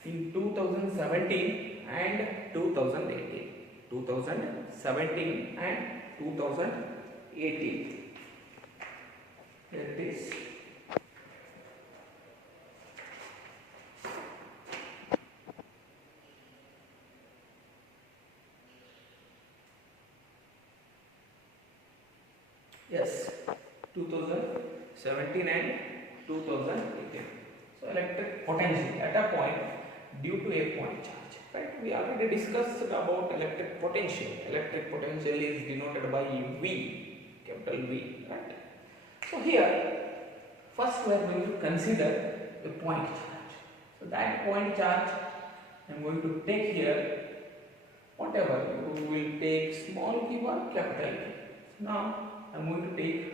in 2017 and 2018. 2017 and 2018. Here it is. Yes, 2017 and 2018. So electric potential at a point due to a point charge. Right? We already discussed about electric potential. Electric potential is denoted by V, capital V. Right? So here, first we are going to consider a point charge. So that point charge, I am going to take here whatever. You will take small q or capital Q. Now I am going to take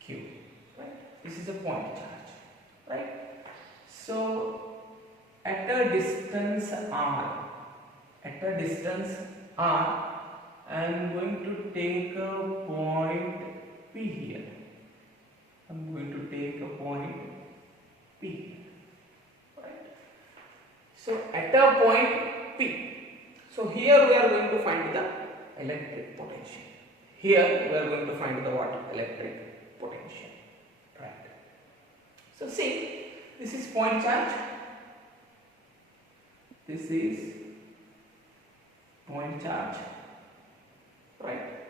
Q, right? This is a point charge, right? So at a distance r, I am going to take a point P here. I am going to take a point P. So at a point P, so here we are going to find the electric potential. Here we are going to find the what? Electric potential. Right. So see, this is point charge. This is point charge. Right.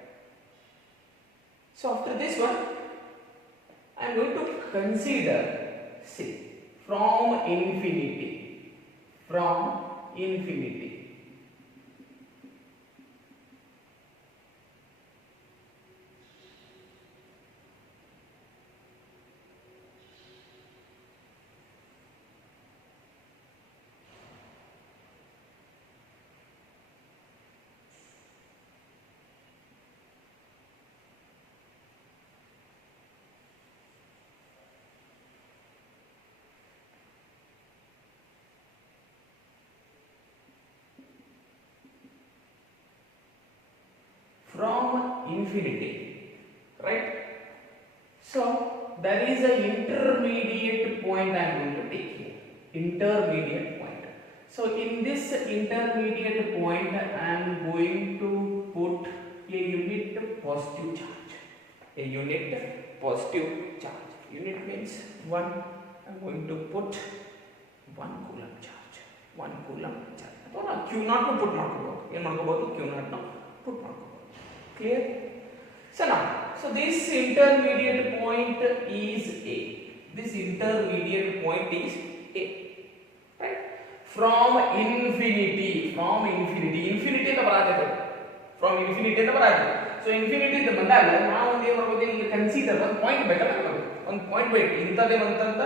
So after this one, I am going to consider, see, from infinity. From infinity, right? So there is an intermediate point I am going to take here. Intermediate point. So in this intermediate point, I am going to put a unit positive charge. A unit positive charge. Unit means 1. I am going to put 1 Coulomb charge. 1 Coulomb charge. Q naught to put not Q naught no put not. Clear? So now, so this intermediate point is A. This intermediate point is A. Right? From infinity, infinity ಅಂತ ಬರತೈತೆ. From infinity ಅಂತ ಬರತೈತೆ. So infinity ಅಂತ ಬಂದಾಗ ನಾವು ಒಂದು ಏನು ಮಾಡ್ಬೋದು, ಈಗ consider ಒಂದು ಪಾಯಿಂಟ್ ಬೇಕಲ್ಲ ನಮಗೆ, ಒಂದು ಪಾಯಿಂಟ್ ಬೇಕು, ಇಂಥದೇ ಅಂತ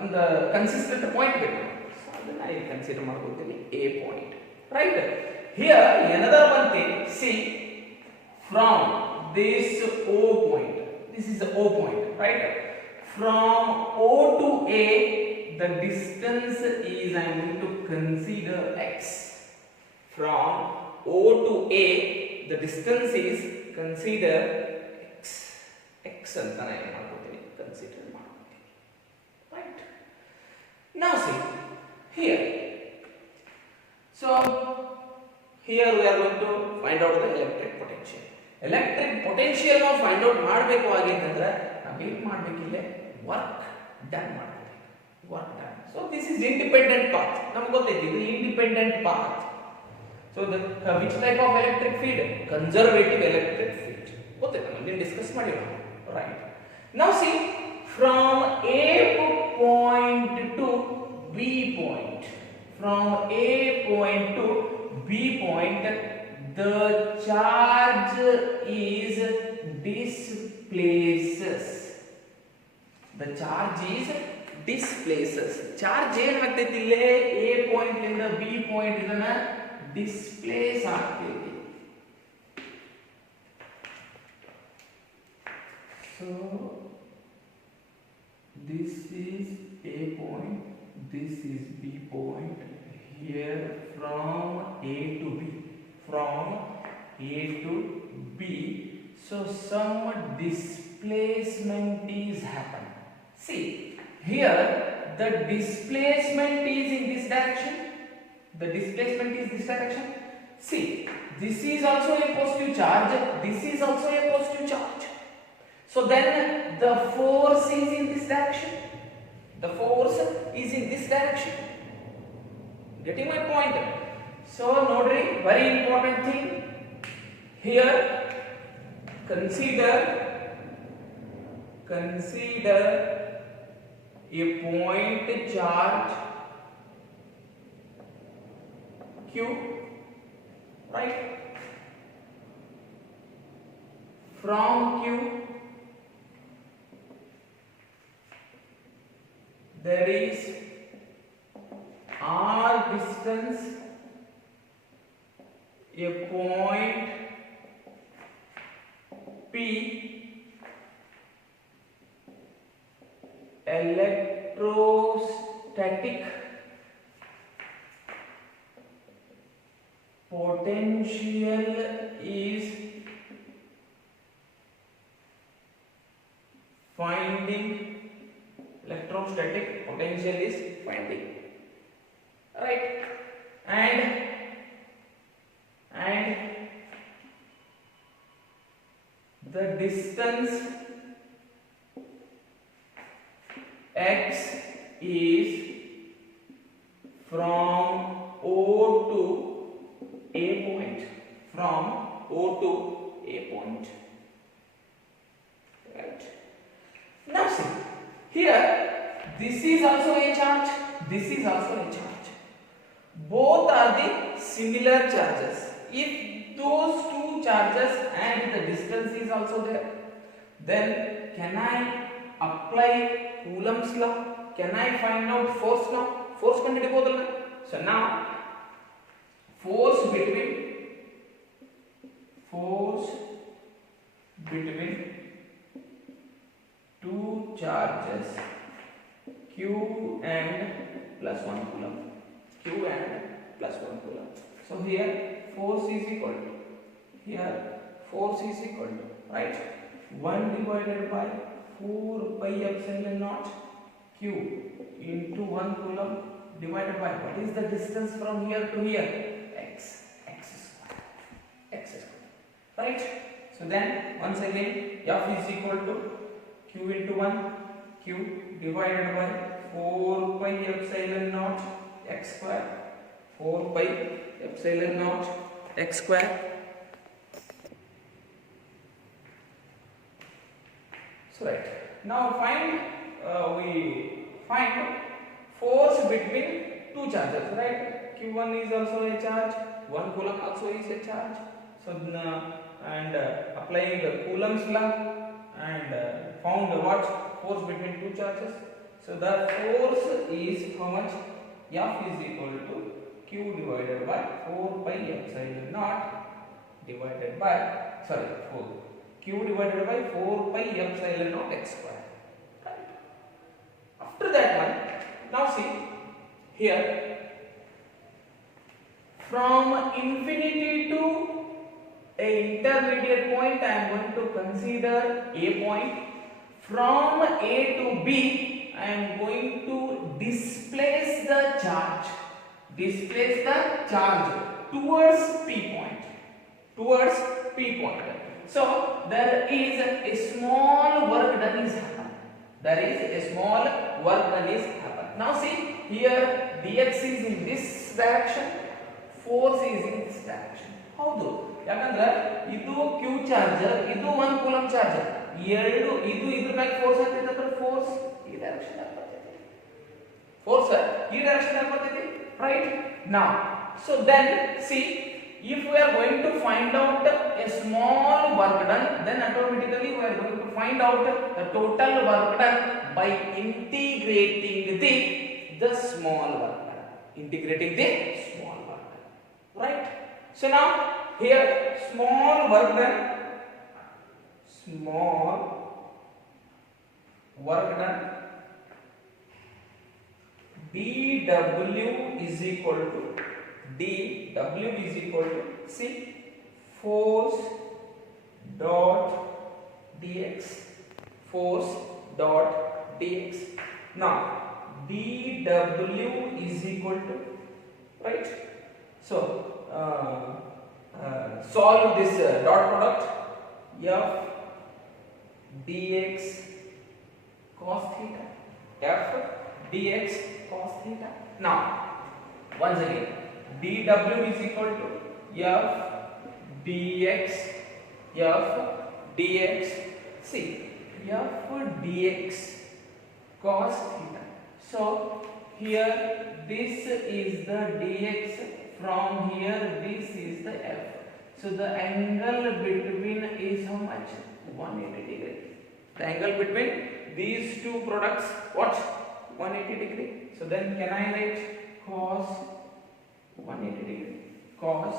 ಒಂದು ಕನ್ಸಿಸ್ಟೆಂಟ್ ಪಾಯಿಂಟ್ ಬೇಕು. ಸೊ ಅದನ್ನ ಈಗ ಕನ್ಸಿಡರ್ ಮಾಡ್ಕೊಳ್ತೀವಿ A point, right. Here another one thing, see from this O point, this is the O point, right? From O to A the distance is, I am going to consider x. From O to A the distance is, consider x ಅಂತ ನಾನು ಮಾಡ್ಕೊಳ್ತೀನಿ, consider ಮಾಡ್ಕೊಳ್ತೀನಿ, right? Now see here, so here we are going to find out the electric potential. Electric potential ನಾವು find out ಮಾಡಬೇಕು ಆಗಿದ್ರೆ ನಾವು ಏನು ಮಾಡಬೇಕಿಲ್ಲ, ವರ್ಕ್ ಡನ್ ಮಾಡಬೇಕು, work done. So this is independent path, ನಮಗೆ ಗೊತ್ತೈತಿ ಇದು independent path. So which type of electric field? Conservative electric field. ಗೊತ್ತೈತಿ, ನಾವು discuss ಮಾಡಿರೋಣ, right? Now see, from A point to B point, from A point to B point, the charge is displaces. The charge is displaces. Charge ಏನು ಆಗ್ತೈತಿ ಇಲ್ಲೇ A point ಇಂದ B point ಇದನ್ನ displace ಆಗ್ತೈತಿ. So this is A point, this is B point. Here from A to B, from A to B, so some displacement is happen. See here, the displacement is in this direction, the displacement is this direction. See, this is also a positive charge, this is also a positive charge. So then the force is in this direction, the force is in this direction. Getting my point? So notary, very important thing here, consider a point charge Q, right? From Q there is R distance, a point P, electrostatic potential is finding, electrostatic potential is finding, right? And the distance x is from O to A point, from O to A point, right? Now see here, this is also a charge, this is also a charge, both are the similar charges. If those two charges and the distance is also there, then can I apply Coulomb's law? Can I find out force now? Force ಕಂಡುಹಿಡಿಯಬಹುದಲ್ಲ? So now force between two charges Q and plus 1 Coulomb, Q and plus 1 Coulomb. So here force is equal to, here force is equal to, right, 1 divided by 4 pi epsilon naught Q into 1 Coulomb divided by, what is the distance from here to here? X square, right? So then once again F is equal to Q into 1, Q divided by 4 pi epsilon naught x square, 4 pi epsilon naught x square. So right, now we find force between two charges, right? Q1 is also a charge, 1 Coulomb also is a charge. So and applying the Coulomb's law and found what force between two charges. So the force is how much? F is equal to Q divided by 4 pi epsilon naught divided by 4 Q divided by 4 pi epsilon naught x square. Right. After that one, now see here, from infinity to a intermediate point, I am going to consider a point. From A to B, I am going to displace the charge. Displace the charge towards P point. Towards P point. So there is a small work done is happen. There is a small work done is happen. Now see here, dx is in this direction, force is in this direction. ಹೌದು, ಯಾಕಂದ್ರೆ ಇದು Q charger, ಇದು ಒಂದು coulomb charger, ಎರಡು ಇದು ಇದ್ರ ಮೇಲೆ force ಆಗ್ತೈತೆ, ಫೋರ್ಸ್ ಈ ಡೈರೆಕ್ಷನ್ ಅಲ್ಲಿ ಬರ್ತೈತಿ, ಫೋರ್ಸ್ ಈ ಡೈರೆಕ್ಷನ್ ಅಲ್ಲಿ ಬರ್ತೈತಿ, right? Now so then see, if we are going to find out a small work done, then automatically we are going to find out the total work done by integrating the small work done, integrating the small work done, right? So now here small work done dW is equal to see force dot dx, force dot dx. Now dW is equal to, right? So solve this dot product, f dx cos theta, f dx cos theta. Now once again, dW is equal to f dx see f dx cos theta. So here this is the dx, from here this is the f. So the angle between is how much? 180 degree. The angle between these two products, what? 180 degree. So then can I write cos 180 degree? Cos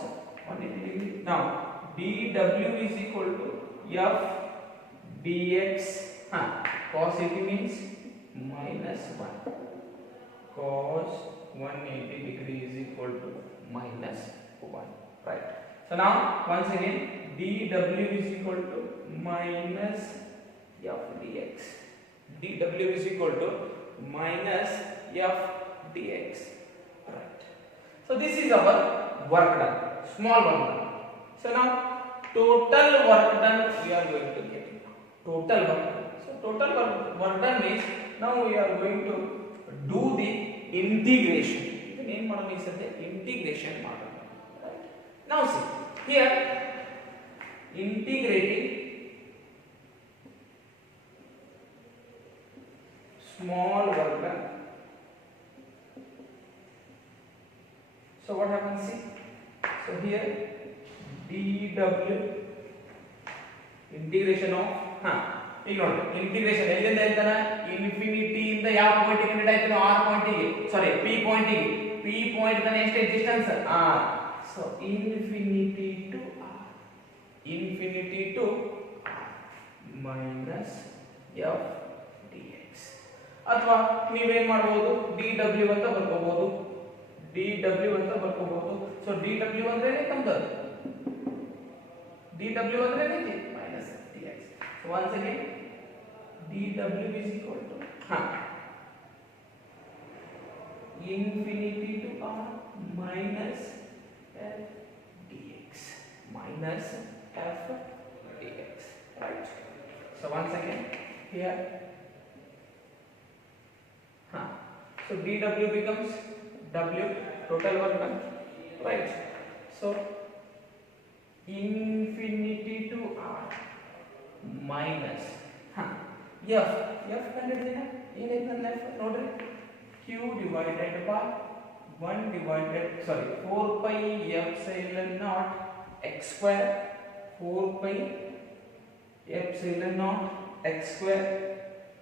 180 degree. Now dW is equal to f dx. Cos 80 means minus 1. Cos 180 degree is equal to minus 1, right? So now once again, dW is equal to minus f dx. dW is equal to minus f dx, right? So this is our work done, small work done. So now total work done we are going to get. Total work done. So total work done means now we are going to do the integration. Name model means the integration model. Right? Now see here, integrating small work done. So what happens? See, so here dW integration of ಈಗ ನೋಡಿ integration ಎಲ್ಲಿಂದ ಹೇಳ್ತಾನೆ, infinity ಇಂದ ಯಾವ point ಗೆ need ಆಯ್ತು? R point ಗೆ, sorry P point ಗೆ. ಪಿ ಪಾಯಿಂಟ್ ತನ ಎಷ್ಟು distance? R. So infinity to R, infinity to minus F dx. ಅಥವಾ ನೀವೇನ್ ಮಾಡಬಹುದು, dW ಅಂತ ಬರ್ಕೋಬಹುದು, dW ಅಂತ ಬರ್ಕೋಬಹುದು. ಸೊ dW ಅಂದ್ರೆ ಏನಂತ? dW ಅಂದ್ರೆ ಏನೈತಿ? Minus dx. So once again, dW is equal to infinity to r minus f dx, minus f dx, right? So once again here, so dW becomes W, total work done, right? So infinity to r minus f ಕಂಡಿದ್ದೀರಾ? ಏನೈತೆ ನನ್ನ f ನೋಡ್ರಿ, q divided by 4 pi epsilon naught x square, 4 pi epsilon naught x square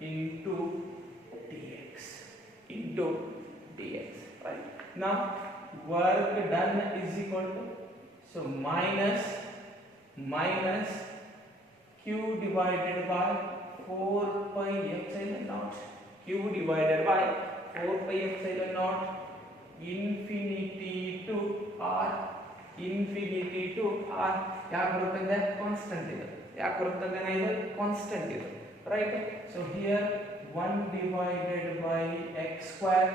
into dx, right? Now work done is equal to, so minus q divided by 4 pi epsilon naught, q divided by 4 pi epsilon naught infinity to r ಯಾಕೆ ಬರುತ್ತದೆ constant ಇದು, ಯಾಕೆ ಬರುತ್ತದೆ ಇದು constant ಇದು, right? So here 1 divided by x square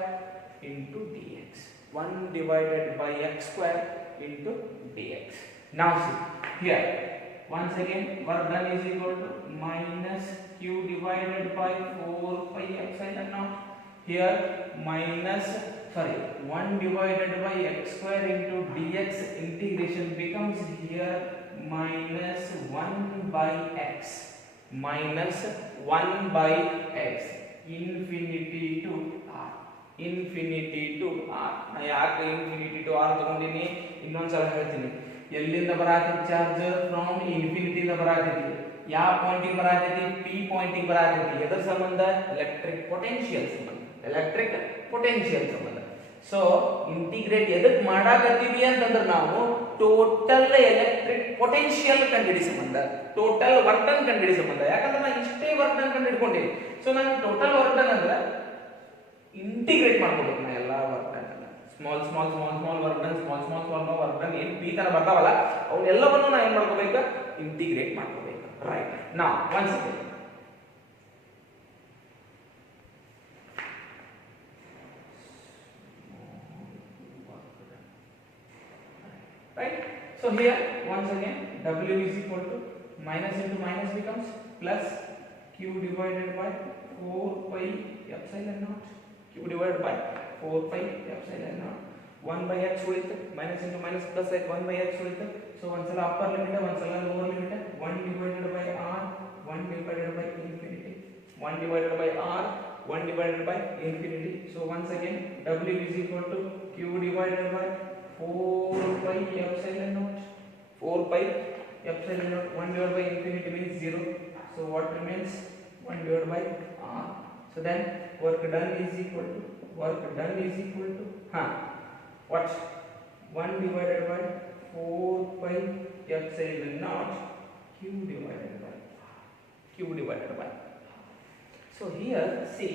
into dx, 1 divided by x square into dx. Now see here, once again work done is equal to minus q divided by 4 pi epsilon naught, here minus 1 divided by x square into dx, integration becomes here minus 1 by x infinity to r ನಾ ಯಾಕೆ infinity to r ತಗೊಂಡಿನಿ ಇನ್ನೊಂದ್ಸಲ ಹೇಳ್ತೀನಿ. ಎಲ್ಲಿಂದ ಬರಾತೈತಿ charge? From infinity ಇಂದ ಬರಾತೈತಿ. ಯಾವ ಪಾಯಿಂಟಿಗೆ ಬರಾತೈತಿ? p ಪಾಯಿಂಟಿಗೆ ಬರಾತೈತಿ. ಎದರ ಸಂಬಂಧ? Electric potential ಸಂಬಂಧ. ಸೊ ಇಂಟಿಗ್ರೇಟ್ ಎದಕ್ಕೆ ಮಾಡಾಕತ್ತೀವಿ ಅಂತಂದ್ರೆ ನಾವು ಟೋಟಲ್ ಎಲೆಕ್ಟ್ರಿಕ್ ಪೊಟೆನ್ಷಿಯಲ್ ಕಂಡುಹಿಡಿ ಸಂಬಂಧ, ಟೋಟಲ್ ವರ್ಕ್ ಡನ್ ಕಂಡುಹಿಡಿ ಸಂಬಂಧ. ಯಾಕಂದ್ರೆ ನಾನು ಇಷ್ಟೇ ವರ್ಕ್ ಡನ್ ಕಂಡು ಹಿಡ್ಕೊಂಡಿನಿ. ಸೊ ನಾನು ಟೋಟಲ್ ವರ್ಕ್ ಡನ್ ಅಂದ್ರೆ ಇಂಟಿಗ್ರೇಟ್ ಮಾಡ್ಕೋಬೇಕು. ನಾ ಎಲ್ಲ work done small work done, small work done ಏನು ಈ ತರ ಬರ್ತಾವಲ್ಲ ಅವನ್ನೆಲ್ಲವನ್ನು ನಾ ಏನ್ ಮಾಡ್ಕೋಬೇಕು? ಇಂಟಿಗ್ರೇಟ್ ಮಾಡ್ಕೋಬೇಕು, ರೈಟ್? ನಾ one second, right? So here once again W is equal to minus into minus becomes plus q divided by 4 pi epsilon naught, q divided by 4 pi epsilon naught, 1 by x ಉಳಿತು, minus into minus plus 1 by x ಉಳಿತು. So ಒಂದ್ಸಲ upper limit, ಒಂದ್ಸಲ lower limit, 1 divided by r, 1 divided by infinity, 1 divided by r, 1 divided by infinity. So once again W is equal to q divided by 4 pi epsilon naught, 4 pi epsilon naught, 1 divided by infinity means 0. So what remains? 1 divided by r. So then work done is equal to what? 1 divided by 4 pi epsilon naught q divided by. So here see,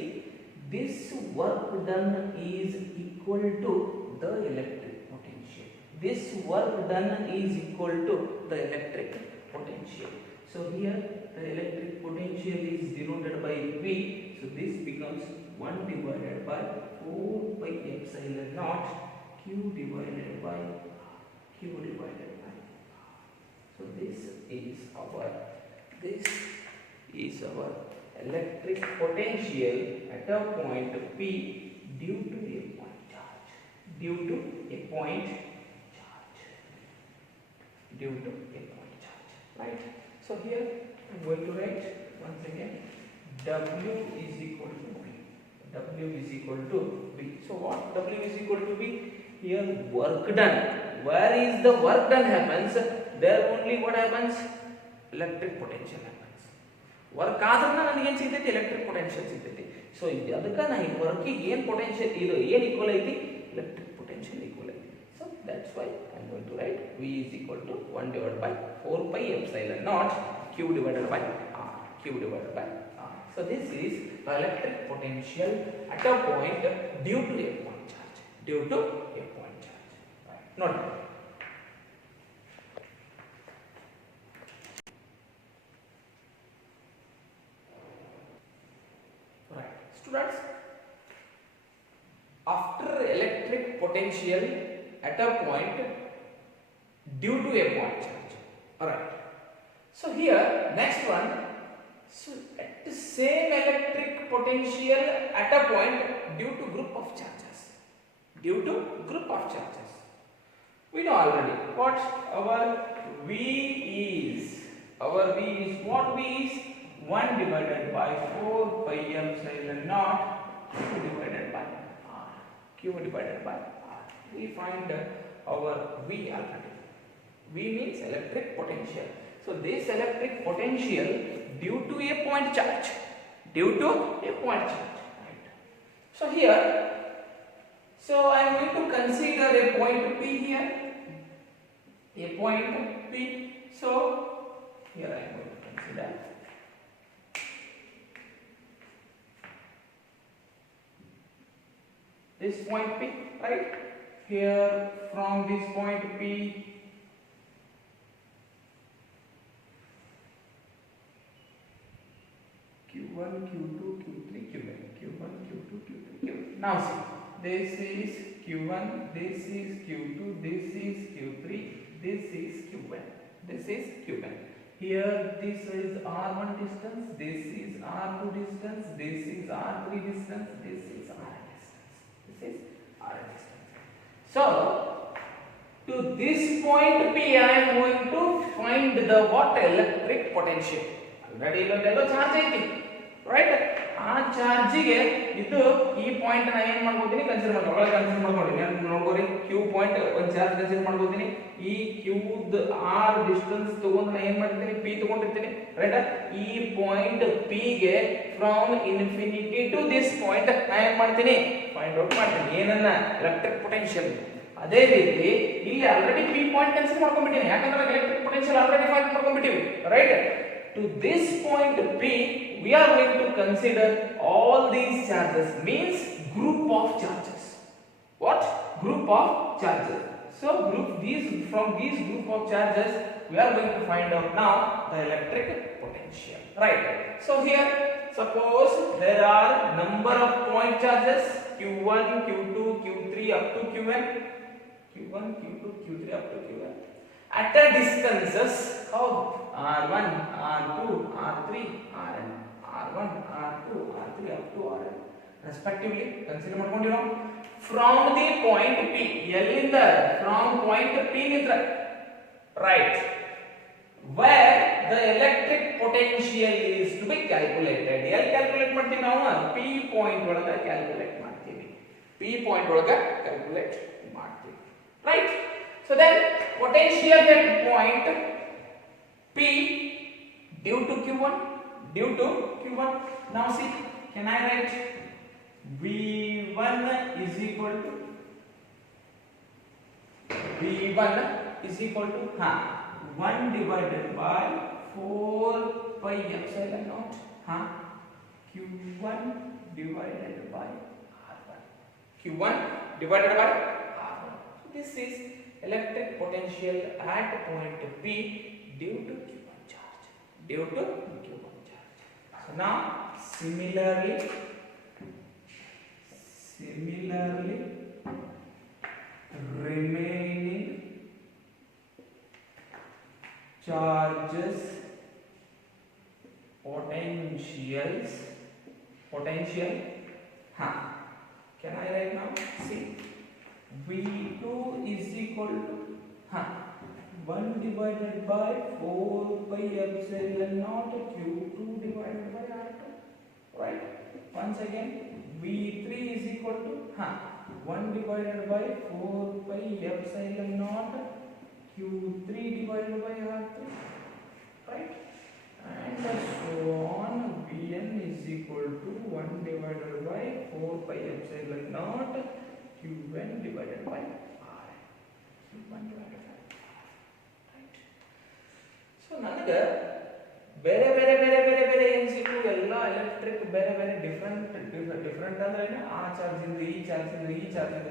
this work done is equal to the electric potential. This work done is equal to the electric potential. So here the electric potential is denoted by V. So this becomes 1 divided by 4 pi epsilon naught q divided by. So this is our electric potential at a point P due to a point charge. Right? So here I am going to write once again W is equal to V. So what W is equal to V? Here work done. Where is the work done happens? There only what happens? Electric potential happens. Work ಆದ್ರೆ ನನಗೆ ಏನು ಸಿಗ್ತೈತಿ? Electric potential ಸಿಗ್ತೈತಿ. So ಅದಕ್ಕೆ ನಾ ಈ ವರ್ಕಿಗೆ ಏನು potential ಇದು ಏನು ಈಕ್ವಲ್ ಐತಿ? ಎಲೆಕ್ಟ್ರಿಕ್ ಪೊಟೆನ್ಷಿಯಲ್ ಈಕ್ವಲ್ ಐತಿ. So that's why I am going to write V is equal to 1 divided by 4 pi epsilon naught q divided by r. So this is the electric potential at a point due to a point charge. Right. Note. Right. Students, after electric potential at a point due to a point charge. Alright. So here next one. So at the same electric potential at a point due to group of charges. We know already what our V is. What V is? 1 divided by 4 pi epsilon naught q divided by r. We find our V already. V means electric potential. So this electric potential due to a point charge, right? So here, so I am going to consider a point P here, a point P. So here I am going to consider this point P, right? Here from this point P, Q1, Q2, Q3, Q1, Q1, Q2, Q3, Q1. Now see, this is Q1, this is Q2, this is Q3, this is Q1, this is Q1. Here this is R1 distance, this is R2 distance, this is R3 distance, this is Rn distance, this is Rn distance. So to this point P, I am going to find the what electric potential. Already ಇಲ್ಲೊಂದೆಲ್ಲೋ charge ಐತಿ, right? ಆ ಚಾರ್ಜಿಗೆ ಇದು ಈ point ನಾನು ಏನು ಮಾಡ್ಬೋದಿನಿ, consider ಮಾಡ್ಕೊಂಡಿನಿ. ನೋಡ್ಕೋರಿ, ಕ್ಯೂ ಪಾಯಿಂಟ್ ಒಂದು ಚಾರ್ಜ್ ಕನ್ಸಿಡರ್ ಮಾಡ್ಬೋದಿನಿ. ಈ ಕ್ಯೂದ್ ಆರ್ ಡಿಸ್ಟೆನ್ಸ್ ತಗೊಂಡು ನಾನು ಏನು ಮಾಡ್ತೀನಿ, ಪಿ ತಗೊಂಡಿರ್ತೀನಿ, ರೈಟ್? ಈ ಪಾಯಿಂಟ್ ಪಿ ಗೆ from infinity to this point ನಾನು ಏನು ಮಾಡ್ತೀನಿ, ಫೈಂಡ್ ಔಟ್ ಮಾಡ್ತೀನಿ ಏನನ್ನ, ಎಲೆಕ್ಟ್ರಿಕ್ ಪೊಟೆನ್ಷಿಯಲ್. ಅದೇ ರೀತಿ ಇಲ್ಲಿ ಆಲ್ರೆಡಿ ಪಿ ಪಾಯಿಂಟ್ ಕನ್ಸಿಡರ್ ಮಾಡ್ಕೊಂಡ್ಬಿಟ್ಟಿನಿ, ಯಾಕಂದ್ರೆ ಎಲೆಕ್ಟ್ರಿಕ್ ಪೊಟೆನ್ಷಿಯಲ್ ಆಲ್ರೆಡಿ ಫೈಂಡ್ ಮಾಡ್ಕೊಂಡ್ಬಿಟ್ಟಿವಿ, right? To this point P, we are going to consider all these charges, means group of charges. What? Group of charges. So from these group of charges, we are going to find out now the electric potential, right? So here, suppose there are number of point charges Q1, Q2, Q3 up to Qn, Q1, Q2, Q3 up to Qn. At a distances of R1, R2, R3, Rn, R1, R2, R3 up to Rn respectively. Consider ಮಾಡ್ಕೊಂಡಿರೋ from the point P, ಎಲ್ಲಿಂದ, from point P ನಿಂದ, right, where the electric potential is to be calculated. ಎಲ್ಲಿ calculate ಮಾಡ್ತೀವಿ ನಾವು, P point ಒಳಗೆ calculate ಮಾಡ್ತೀವಿ, P point ಒಳಗೆ calculate ಮಾಡ್ತೀವಿ, right? So then potential at point P due to Q1, now see, can I write V1 is equal to 1 divided by 4 pi epsilon naught Q1 divided by R1, Q1 divided by R1. So this is electric potential at point P due to Q1 charge, So now similarly remaining charges potential, can I write now? See, V2 is equal to 1 divided by 4 pi epsilon naught Q2 divided by R2, right? Once again, V3 is equal to 1 divided by 4 pi epsilon naught Q3 divided by R3, right? And so on. Vn is equal to 1 divided by 4 pi epsilon naught Qn divided by Rn, Q1 divided by R, right? So ನನಗೆ ಬೇರೆ ಏನು ಸಿಕ್ಕು, ಎಲ್ಲ electric ಬೇರೆ different ಅಂದ್ರೆ ಏನು, ಆ ಚಾರ್ಜಿಂದ ಈ ಚಾರ್ಜಿಂದ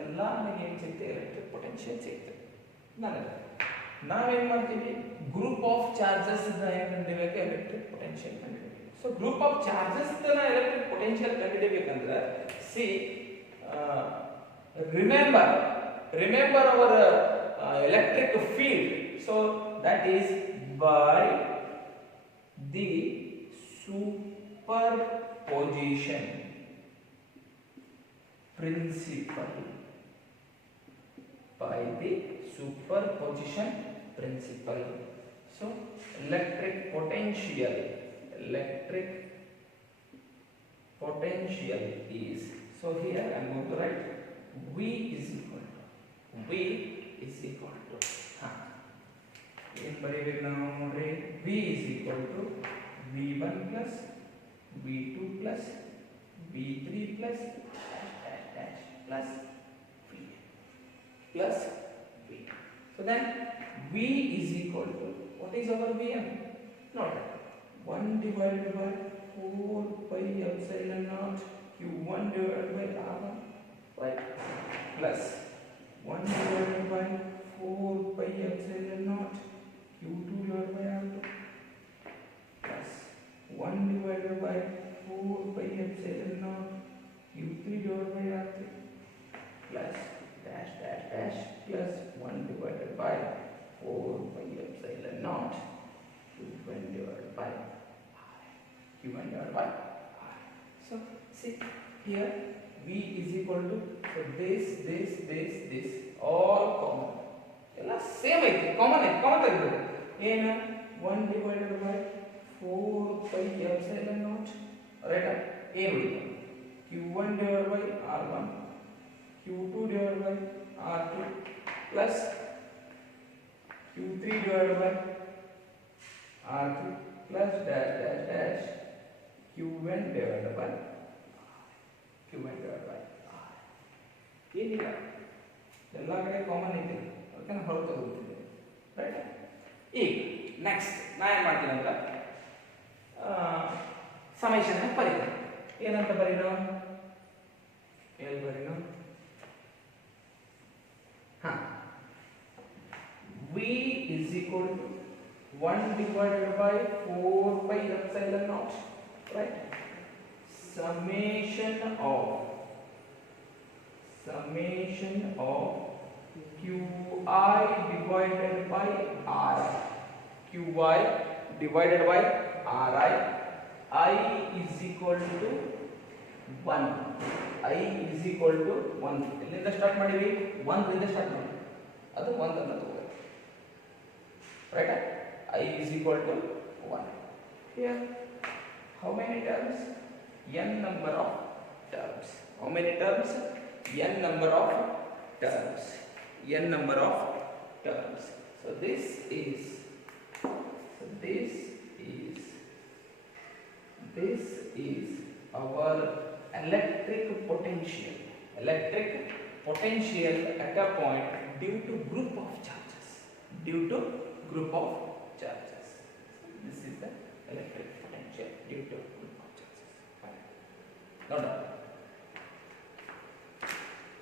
ಎಲ್ಲ ನನಗೆ ಏನು ಸಿಗ್ತದೆ, ಎಲೆಕ್ಟ್ರಿಕ್ ಪೊಟೆನ್ಷಿಯಲ್ ಸಿಗ್ತದೆ. ನನಗೆ ನಾವೇನು ಮಾಡ್ತೀವಿ, ಗ್ರೂಪ್ ಆಫ್ ಚಾರ್ಜಸ್ ಏನು ಕಂಡಿಡಿಬೇಕು, ಎಲೆಕ್ಟ್ರಿಕ್ ಪೊಟೆನ್ಷಿಯಲ್ ಕಂಡಿಡಿಬೇಕು. So group of charges electric potential ಕಂಡಿಡಿಬೇಕಂದ್ರೆ, see remember our electric field. So that is by the superposition principle, So electric potential is, so here I am going to write V is equal to ಏನು ಬರೀಬೇಕು ನಾವು ನೋಡ್ರಿ, V is equal to V1 plus V2 plus V3 plus dash dash dash plus V plus V. So then V is equal to, what is our Vm? Not 1 divided by 4 pi epsilon naught Q1 divided by R1, right? Plus 1 divided by 4 pi epsilon naught Q2 divided by R2, plus 1 divided by 4 pi epsilon naught Q3 divided by R3, plus dash dash dash plus 1 divided by 4 pi epsilon naught Q1 divided by R. Q1 divided by R. So see here, V is equal to, so this all common. ಎಲ್ಲ same ಐತಿ, common ಐತಿ, common ತೆಗೆದು ಏನು 1 divided by 4 pi epsilon naught, right? ಏನು ಉಳಿತು? Q1 divided by R1, Q2 divided by R2 plus Q3 divided by R3 plus dash dash dash Q1 divided by Q1 divided by R. ಏನಿಲ್ಲ, ಎಲ್ಲ ಕಡೆ common ಐತಿ, ಅದಕ್ಕೆ ನಾನು ಹೊರಗೆ ತಗೋತೀನಿ, ರೈಟ್? ಈಗ ನೆಕ್ಸ್ಟ್ ನಾ ಏನು ಮಾಡ್ತೀನಿ ಅಂದ್ರೆ ಸಮೇಶನ್ ಬರೀತೀನಿ. ಏನಂತ ಬರೀನು, ಎಲ್ಲಿ ಬರೀನು? ಹಾಂ, V is equal to 1 divided by 4 pi epsilon naught, right? Summation of Qi divided by Ri, Qi divided by Ri, I is equal to 1. I is equal to 1. ಎಲ್ಲಿಂದ ಸ್ಟಾರ್ಟ್ ಮಾಡಿವಿ? 1 ರಿಂದ ಸ್ಟಾರ್ಟ್ ಮಾಡಿ, ಅದು 1 ಅನ್ನು ತಗೋಬೇಕು, right? I is equal to 1. Here, how many terms? N number of terms. How many terms? N number of terms. N number of terms. So this is our electric potential. Electric potential at a point due to group of charges. Due to group of charges. So this is the electric potential due to group of charges. Note down.